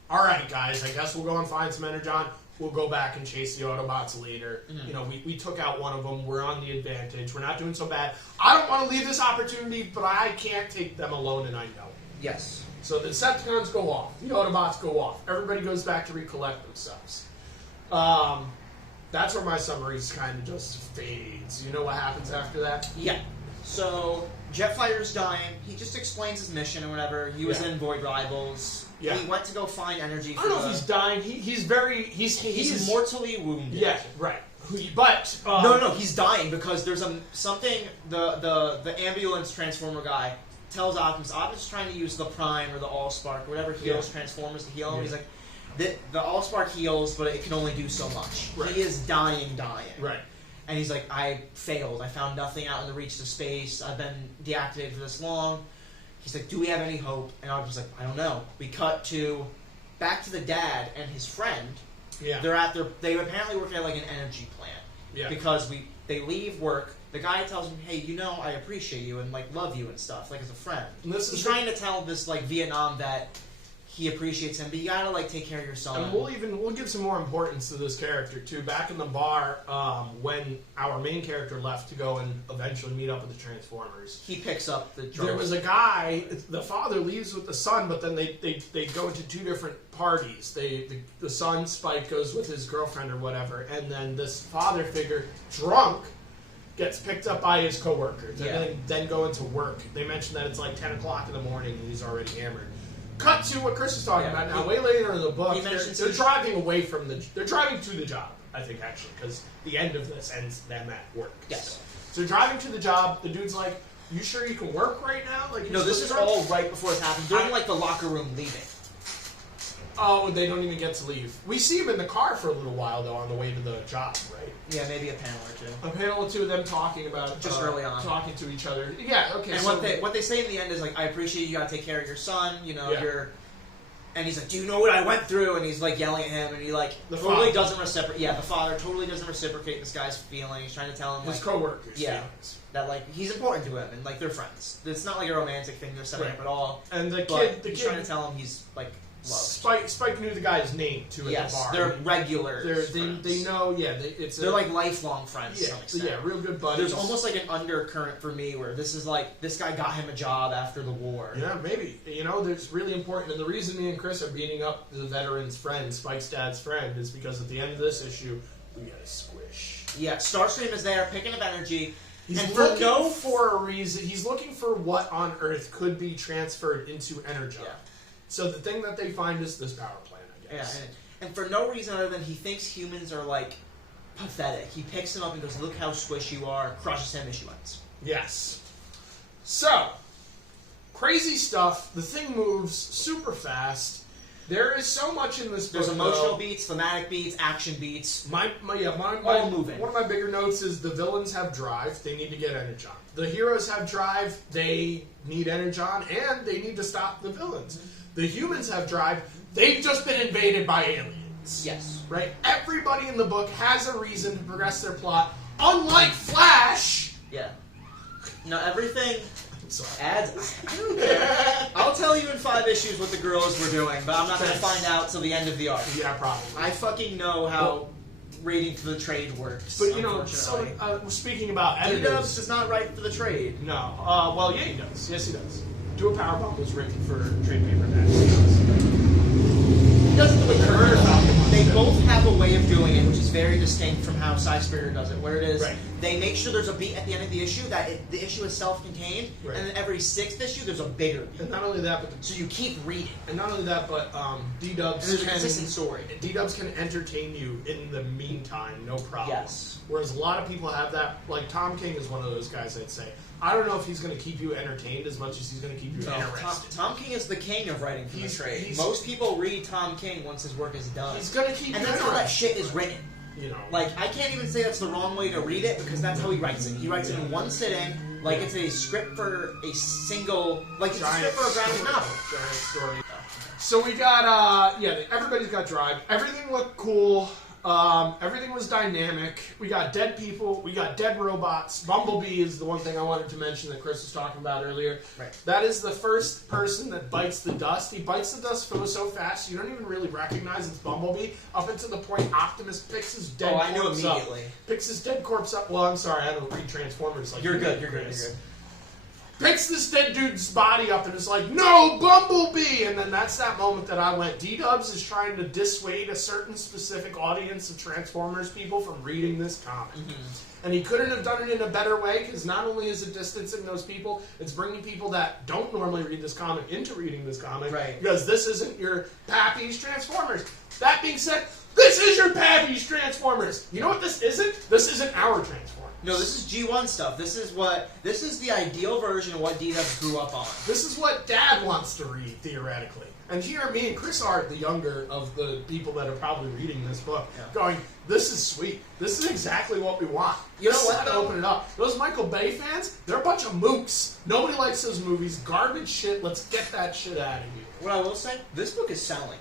"All right, guys, I guess we'll go and find some Energon. We'll go back and chase the Autobots later. Mm-hmm. We took out one of them. We're on the advantage. We're not doing so bad. I don't want to leave this opportunity, but I can't take them alone, and I know it." Yes. So the Decepticons go off. The Autobots go off. Everybody goes back to recollect themselves. That's where my summary kind of just fades. You know what happens after that? Yeah. So, Jetfire's dying. He just explains his mission or whatever. He was in Void Rivals. Yeah. He went to go find energy. I don't know if he's dying. He's mortally wounded. Yeah, right. But no, he's dying because there's something. The ambulance Transformer guy tells Optimus. Optimus is trying to use the Prime or the Allspark or whatever heals Transformers to heal him. He's like, the Allspark heals, but it can only do so much. Right. He is dying. Right. And he's like, "I failed. I found nothing out in the reaches of space. I've been deactivated for this long." He's like, "Do we have any hope?" And I was like, "I don't know." We cut back to the dad and his friend. Yeah. They apparently work at like an energy plant. Yeah. Because they leave work. The guy tells him, "Hey, I appreciate you and like love you and stuff, like as a friend." And he's trying to tell this like Vietnam vet he appreciates him, but you gotta like take care of your son. And we'll give some more importance to this character too. Back in the bar, when our main character left to go and eventually meet up with the Transformers, he picks up the drums. There was a guy. The father leaves with the son, but then they go into two different parties. The son Spike goes with his girlfriend or whatever, and then this father figure, drunk, gets picked up by his coworkers, and then go into work. They mentioned that it's like 10 o'clock in the morning and he's already hammered. Cut to what Chris is talking about now. Way later in the book, they're driving away from they're driving to the job, I think, actually, because the end of this ends them at work. Yes. So they're driving to the job. The dude's like, "You sure you can work right now?" Like, no, this is all right before it happens. During like the locker room leaving. Oh, they don't even get to leave. We see him in the car for a little while, though, on the way to the job, right? Yeah, maybe a panel or two. A panel or two of them talking about it. Just early on. Talking to each other. Yeah, okay. And what they say in the end is, like, "I appreciate you gotta take care of your son, you're..." And he's like, "Do you know what I went through?" And he's, like, yelling at him, and he, like, totally doesn't reciprocate. Yeah, the father totally doesn't reciprocate this guy's feelings. He's trying to tell him, his coworkers. Yeah. That, like, he's important to him, and, like, they're friends. It's not, like, a romantic thing they're setting up at all. And the kid... He's trying to tell him he's, like... Spike knew the guy's name too at the bar. They're regulars. They know. Yeah, they're like lifelong friends to some extent. Yeah, real good buddies. There's almost like an undercurrent for me where this is like this guy got him a job after the war. Yeah, maybe. There's really important, and the reason me and Chris are beating up the veteran's friend, Spike's dad's friend, is because at the end of this issue, we got a squish. Yeah, Starscream is there picking up energy. He's looking for a reason. He's looking for what on Earth could be transferred into Energon. Yeah. So the thing that they find is this power plant, I guess. Yeah, and for no reason other than he thinks humans are, like, pathetic. He picks him up and goes, look how squish you are, crushes him, issue ends. Yes. So, crazy stuff. The thing moves super fast. There is so much in this book. There's emotional beats, thematic beats, action beats. All moving. One of my bigger notes is the villains have drive. They need to get Energon. The heroes have drive. They need Energon, and they need to stop the villains. Mm-hmm. The humans have drive. They've just been invaded by aliens. Yes. Right? Everybody in the book has a reason to progress their plot. Unlike Flash. Yeah. No, everything Sorry. adds. I don't care. I'll tell you in 5 issues what the girls were doing, but I'm not going to find out till the end of the arc. Yeah, probably. I fucking know how rating for the trade works. But speaking about editors, D-Dubs does not write for the trade. No. Well, yeah, he does. Yes, he does. Do a Powerbomb was written for trade paperback. He does it the way Kirby does it. They both have a way of doing it, which is very distinct from how Sci-Spirit does it, where it is, they make sure there's a beat at the end of the issue, that the issue is self-contained, and then every 6th issue, there's a bigger beat. And not only that, so you keep reading. And not only that, but D-Dubs there's a consistent story. D-Dubs can entertain you in the meantime, no problem. Yes. Whereas a lot of people have that, like Tom King is one of those guys, I'd say. I don't know if he's going to keep you entertained as much as he's going to keep you interested. Tom King is the king of writing for the trade. Most people read Tom King once his work is done. He's going to keep you interested. And that's how that shit is written. Like, I can't even say that's the wrong way to read it, because that's how he writes it. He writes it in one sitting, like it's a script for a single, like it's a script for a graphic novel. Giant story. So we got, everybody's got drive. Everything looked cool. Everything was dynamic. We got dead people. We got dead robots. Bumblebee is the one thing I wanted to mention that Chris was talking about earlier. Right. That is the first person that bites the dust. He bites the dust so fast you don't even really recognize it's Bumblebee up until the point Optimus picks his dead corpse up. I knew immediately. Picks his dead corpse up. Well, I'm sorry, I don't read Transformers like you're good. Picks this dead dude's body up and is like, no, Bumblebee! And then that's that moment that I went, D-Dubs is trying to dissuade a certain specific audience of Transformers people from reading this comic. Mm-hmm. And he couldn't have done it in a better way, because not only is it distancing those people, it's bringing people that don't normally read this comic into reading this comic. Right. Because this isn't your Pappy's Transformers. That being said, this is your Pappy's Transformers! You know what this isn't? This isn't our Transformers. No, this is G1 stuff. This is the ideal version of what D-Dubs grew up on. This is what Dad wants to read, theoretically. And here, me and Chris are the younger of the people that are probably reading this book, going, this is sweet. This is exactly what we want. You know what, though? Open it up. Those Michael Bay fans, they're a bunch of mooks. Nobody likes those movies. Garbage shit. Let's get that shit out of here. What I will say, this book is selling.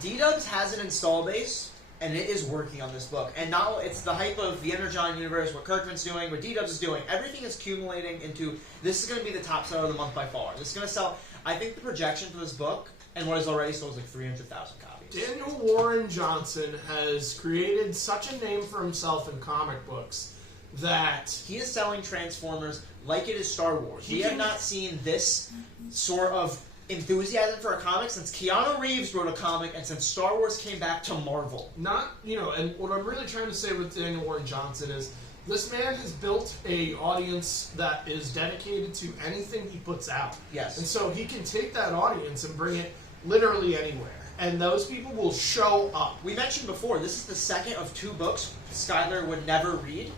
D-Dubs has an install base, and it is working on this book. And now it's the hype of the Energon universe, what Kirkman's doing, what D-Dubs is doing. Everything is accumulating into, this is going to be the top seller of the month by far. This is going to sell, I think the projection for this book, and what is already sold, is like 300,000 copies. Daniel Warren Johnson has created such a name for himself in comic books that he is selling Transformers like it is Star Wars. We have not seen this sort of enthusiasm for a comic since Keanu Reeves wrote a comic and since Star Wars came back to Marvel. And what I'm really trying to say with Daniel Warren Johnson is this man has built a audience that is dedicated to anything he puts out. Yes. And so he can take that audience and bring it literally anywhere. And those people will show up. We mentioned before, this is the second of 2 books Skylar would never read.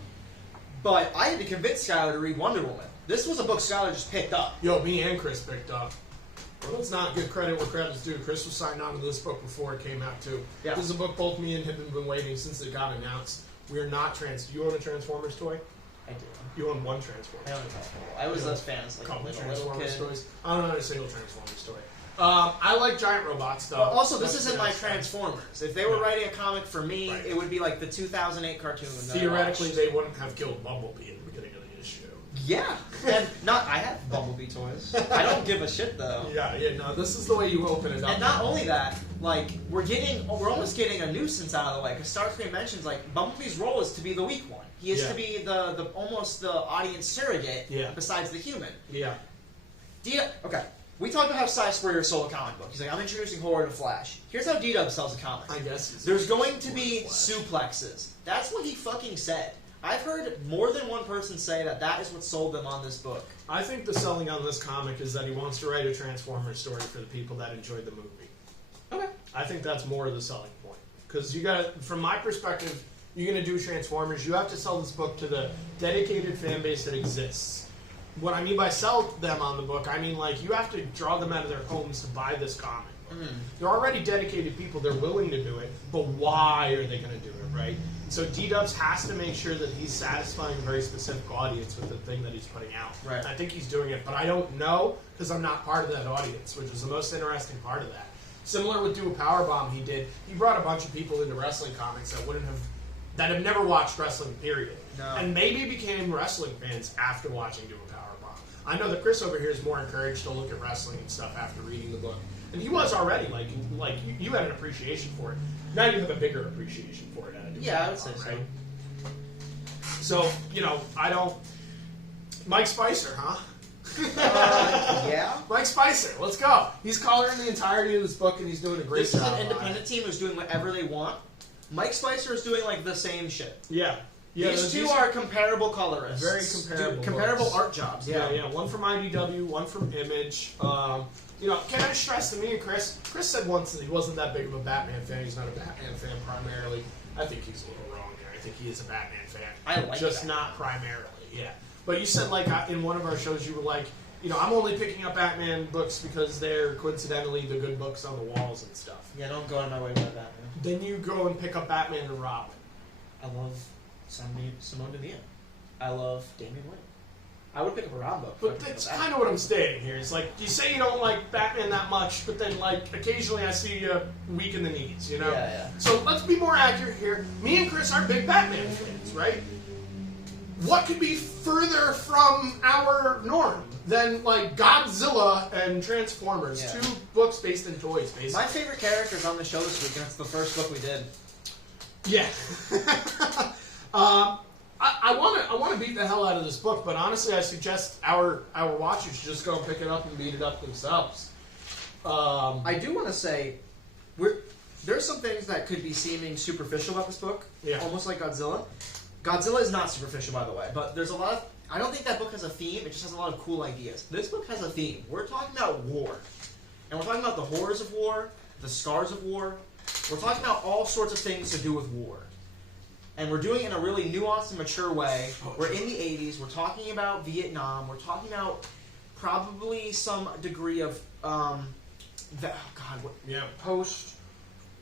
But I had to convince Skylar to read Wonder Woman. This was a book Skylar just picked up. Yo, me and Chris picked up. Well, let's not give credit where credit's due. Chris was signed on to this book before it came out, too. Yeah. This is a book both me and him have been waiting since it got announced. We are not You own a Transformers toy? I do. You own one Transformers toy. I was those fans, like couple a little Transformers kid. toys. I don't own a single Transformers toy. I like giant robots, though. But also, this isn't like Transformers. If they were writing a comic for me, it would be like the 2008 cartoon. Theoretically, they wouldn't have killed Bumblebee at the beginning of the issue. Yeah, and I have Bumblebee toys. I don't give a shit though. Yeah, no, this is the way you open it up. And not only that, like we're almost getting a nuisance out of the way because Starscream mentions like Bumblebee's role is to be the weak one. He is to be the almost the audience surrogate. Besides the human. Yeah. Okay. We talked about how Cy Spurrier sold a comic book. He's like, I'm introducing horror to Flash. Here's how D-Dub sells a comic. I guess there's going to be suplexes. That's what he fucking said. I've heard more than one person say that is what sold them on this book. I think the selling on this comic is that he wants to write a Transformers story for the people that enjoyed the movie. Okay. I think that's more of the selling point. Because you got to, from my perspective, you're going to do Transformers, you have to sell this book to the dedicated fan base that exists. What I mean by sell them on the book, I mean like you have to draw them out of their homes to buy this comic book. They're already dedicated people, they're willing to do it, but why are they going to do it, right? So D-Dubs has to make sure that he's satisfying a very specific audience with the thing that he's putting out. Right. I think he's doing it, but I don't know because I'm not part of that audience, which is the most interesting part of that. Similar with Do a Powerbomb he did, he brought a bunch of people into wrestling comics that have never watched wrestling, period. No. And maybe became wrestling fans after watching Do a Powerbomb. I know that Chris over here is more encouraged to look at wrestling and stuff after reading the book. And he was already, like you had an appreciation for it. Now you have a bigger appreciation for it. I would say right? So, I don't... Mike Spicer, huh? Yeah? Mike Spicer, let's go. He's coloring the entirety of this book and he's doing a great job. This is an independent team who's doing whatever they want. Mike Spicer is doing like the same shit. Yeah. These two are comparable colorists. Very comparable. Comparable art jobs. Yeah. One from IDW, one from Image. Can I stress to me and Chris? Chris said once that he wasn't that big of a Batman fan. He's not a Batman fan primarily. I think he's a little wrong there. I think he is a Batman fan. I like just that. Not primarily. Yeah. But you said like in one of our shows you were like, I'm only picking up Batman books because they're coincidentally the good books on the walls and stuff. Yeah, don't go out of my way with Batman. Then you go and pick up Batman and Robin. I love Simone Demille. I love Damian Wayne. I would pick up a Robin book. But that's kind of what I'm stating here. It's like, you say you don't like Batman that much, but then, like, occasionally I see you weak in the knees, Yeah. So let's be more accurate here. Me and Chris are big Batman fans, right? What could be further from our norm than, like, Godzilla and Transformers? Yeah. 2 books based in toys, basically. My favorite character is on the show this week, and it's the first book we did. Yeah. I want to beat the hell out of this book, but honestly, I suggest our watchers just go and pick it up and beat it up themselves. I do want to say, there's some things that could be seeming superficial about this book, almost like Godzilla. Godzilla is not superficial, by the way, but there's a lot of... I don't think that book has a theme, it just has a lot of cool ideas. This book has a theme. We're talking about war. And we're talking about the horrors of war, the scars of war. We're talking about all sorts of things to do with war. And we're doing it in a really nuanced and mature way. We're in the 80s. We're talking about Vietnam. We're talking about probably some degree of, post...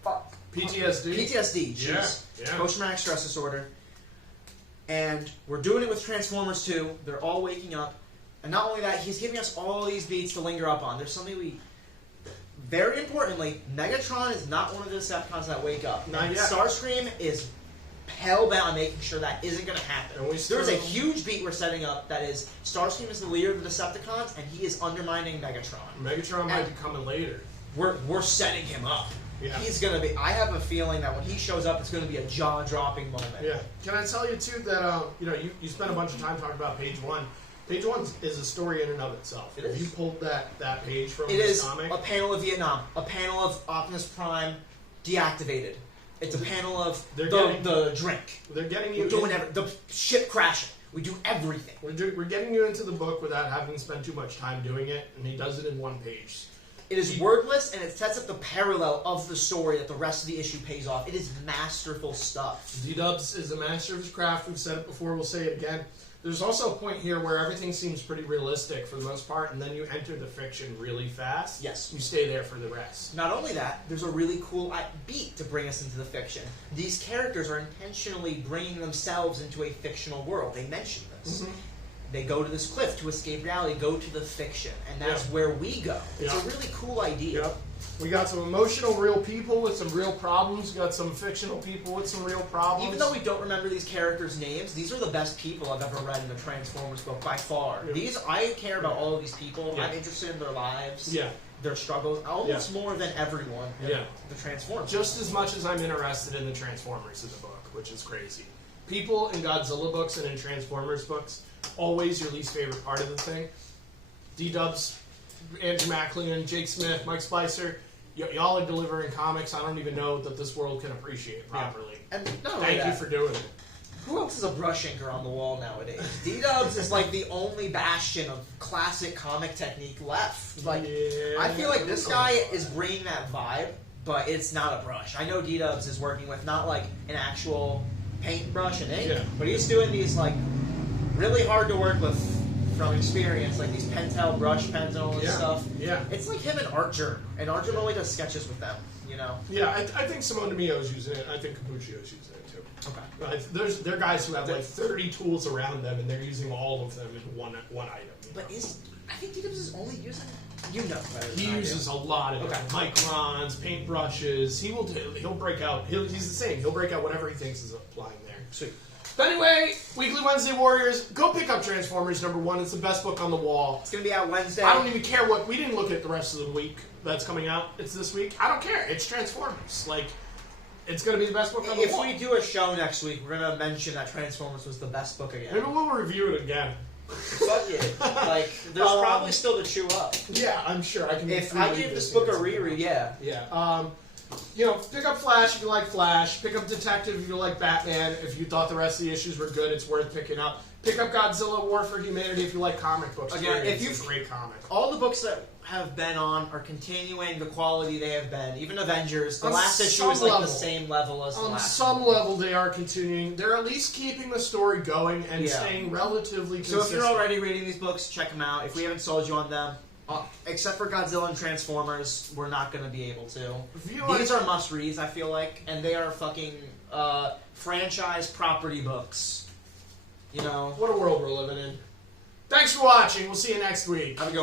Fuck. PTSD? PTSD, jeez. Yeah. Post-traumatic stress disorder. And we're doing it with Transformers 2. They're all waking up. And not only that, he's giving us all these beats to linger up on. There's something we... Very importantly, Megatron is not one of the Decepticons that wake up. Not yet. Starscream is hellbound making sure that isn't going to happen. There's a huge beat we're setting up that is Starscream is the leader of the Decepticons, and he is undermining Megatron. Megatron might be coming later. We're setting him up. Yeah. He's going to be... I have a feeling that when he shows up, it's going to be a jaw-dropping moment. Yeah. Can I tell you, too, that you spent a bunch of time talking about page 1. Page 1 is a story in and of itself. If you pulled that page from this comic... It is a panel of Vietnam. A panel of Optimus Prime deactivated. It's a panel of the drink. They're getting you... We're doing the ship crashing. We do everything. We're getting you into the book without having spent too much time doing it, and he does it in one page. It is wordless, and it sets up the parallel of the story that the rest of the issue pays off. It is masterful stuff. D-Dubs is a master of his craft. We've said it before. We'll say it again. There's also a point here where everything seems pretty realistic for the most part, and then you enter the fiction really fast. Yes. You stay there for the rest. Not only that, there's a really cool beat to bring us into the fiction. These characters are intentionally bringing themselves into a fictional world. They mention this. Mm-hmm. They go to this cliff to escape reality, go to the fiction, and that's Yeah. where we go. It's Yeah. a really cool idea. Yep. We got some emotional, real people with some real problems. We got some fictional people with some real problems. Even though we don't remember these characters' names, these are the best people I've ever read in a Transformers book by far. Yeah. I care about all of these people. Yeah. I'm interested in their lives, Yeah. their struggles, almost more than everyone. In Yeah. the Transformers. Just as much as I'm interested in the Transformers in the book, which is crazy. People in Godzilla books and in Transformers books, always your least favorite part of the thing. D-Dubs, Andrew McLean, Jake Smith, Mike Spicer, y'all are delivering comics I don't even know that this world can appreciate properly. And not only Thank you that, for doing it. who else is a brush inker on the wall nowadays? D-Dubs is like the only bastion of classic comic technique left. Like, Yeah. I feel like this guy is bringing that vibe, but it's not a brush. I know D-Dubs is working with not like an actual paintbrush and ink, Yeah. but he's doing these like really hard to work with from experience, like these Pentel brush pens and all this Yeah. stuff. Yeah. It's like him and Archer, and Archer only does sketches with them, you know? Yeah, I think Simone DeMio's using it. I think Capuccio's using it too. Okay. They're guys who have like 30 tools around them, and they're using all of them in one item. You But know? I think D-Dubs is only using, you know better than He I do. uses a lot of Okay. microns, paintbrushes. He'll break out. He's the same. He'll break out whatever he thinks is applying there. Sweet. But anyway, Weekly Wednesday Warriors, go pick up Transformers #1. It's the best book on the wall. It's gonna be out Wednesday. I don't even care what we didn't look at the rest of the week that's coming out. It's this week. I don't care. It's Transformers. Like, it's gonna be the best book on the If wall. we do a show next week, we're gonna mention that Transformers was the best book again. Maybe we'll review it again. Fuck it. Like, there's probably still to chew up. Yeah, I'm sure I can. If I reread give this book a reread, yeah. Yeah. Pick up Flash if you like Flash. Pick up Detective if you like Batman. If you thought the rest of the issues were good, it's worth picking up. Pick up Godzilla War for Humanity if you like comic books. Again, Period. if It's you've- a great comic. All the books that have been on are continuing the quality they have been. Even Avengers, the On last issue some is like level. the same level as the On last some one. level, they are continuing. They're at least keeping the story going and Yeah. staying relatively So consistent. if you're already reading these books, check them out. If we haven't sold you on them, except for Godzilla and Transformers, we're not going to be able to. If you like- These are must-reads, I feel like, and they are fucking franchise property books. You know? What a world we're living in. Thanks for watching. We'll see you next week. Have a good one.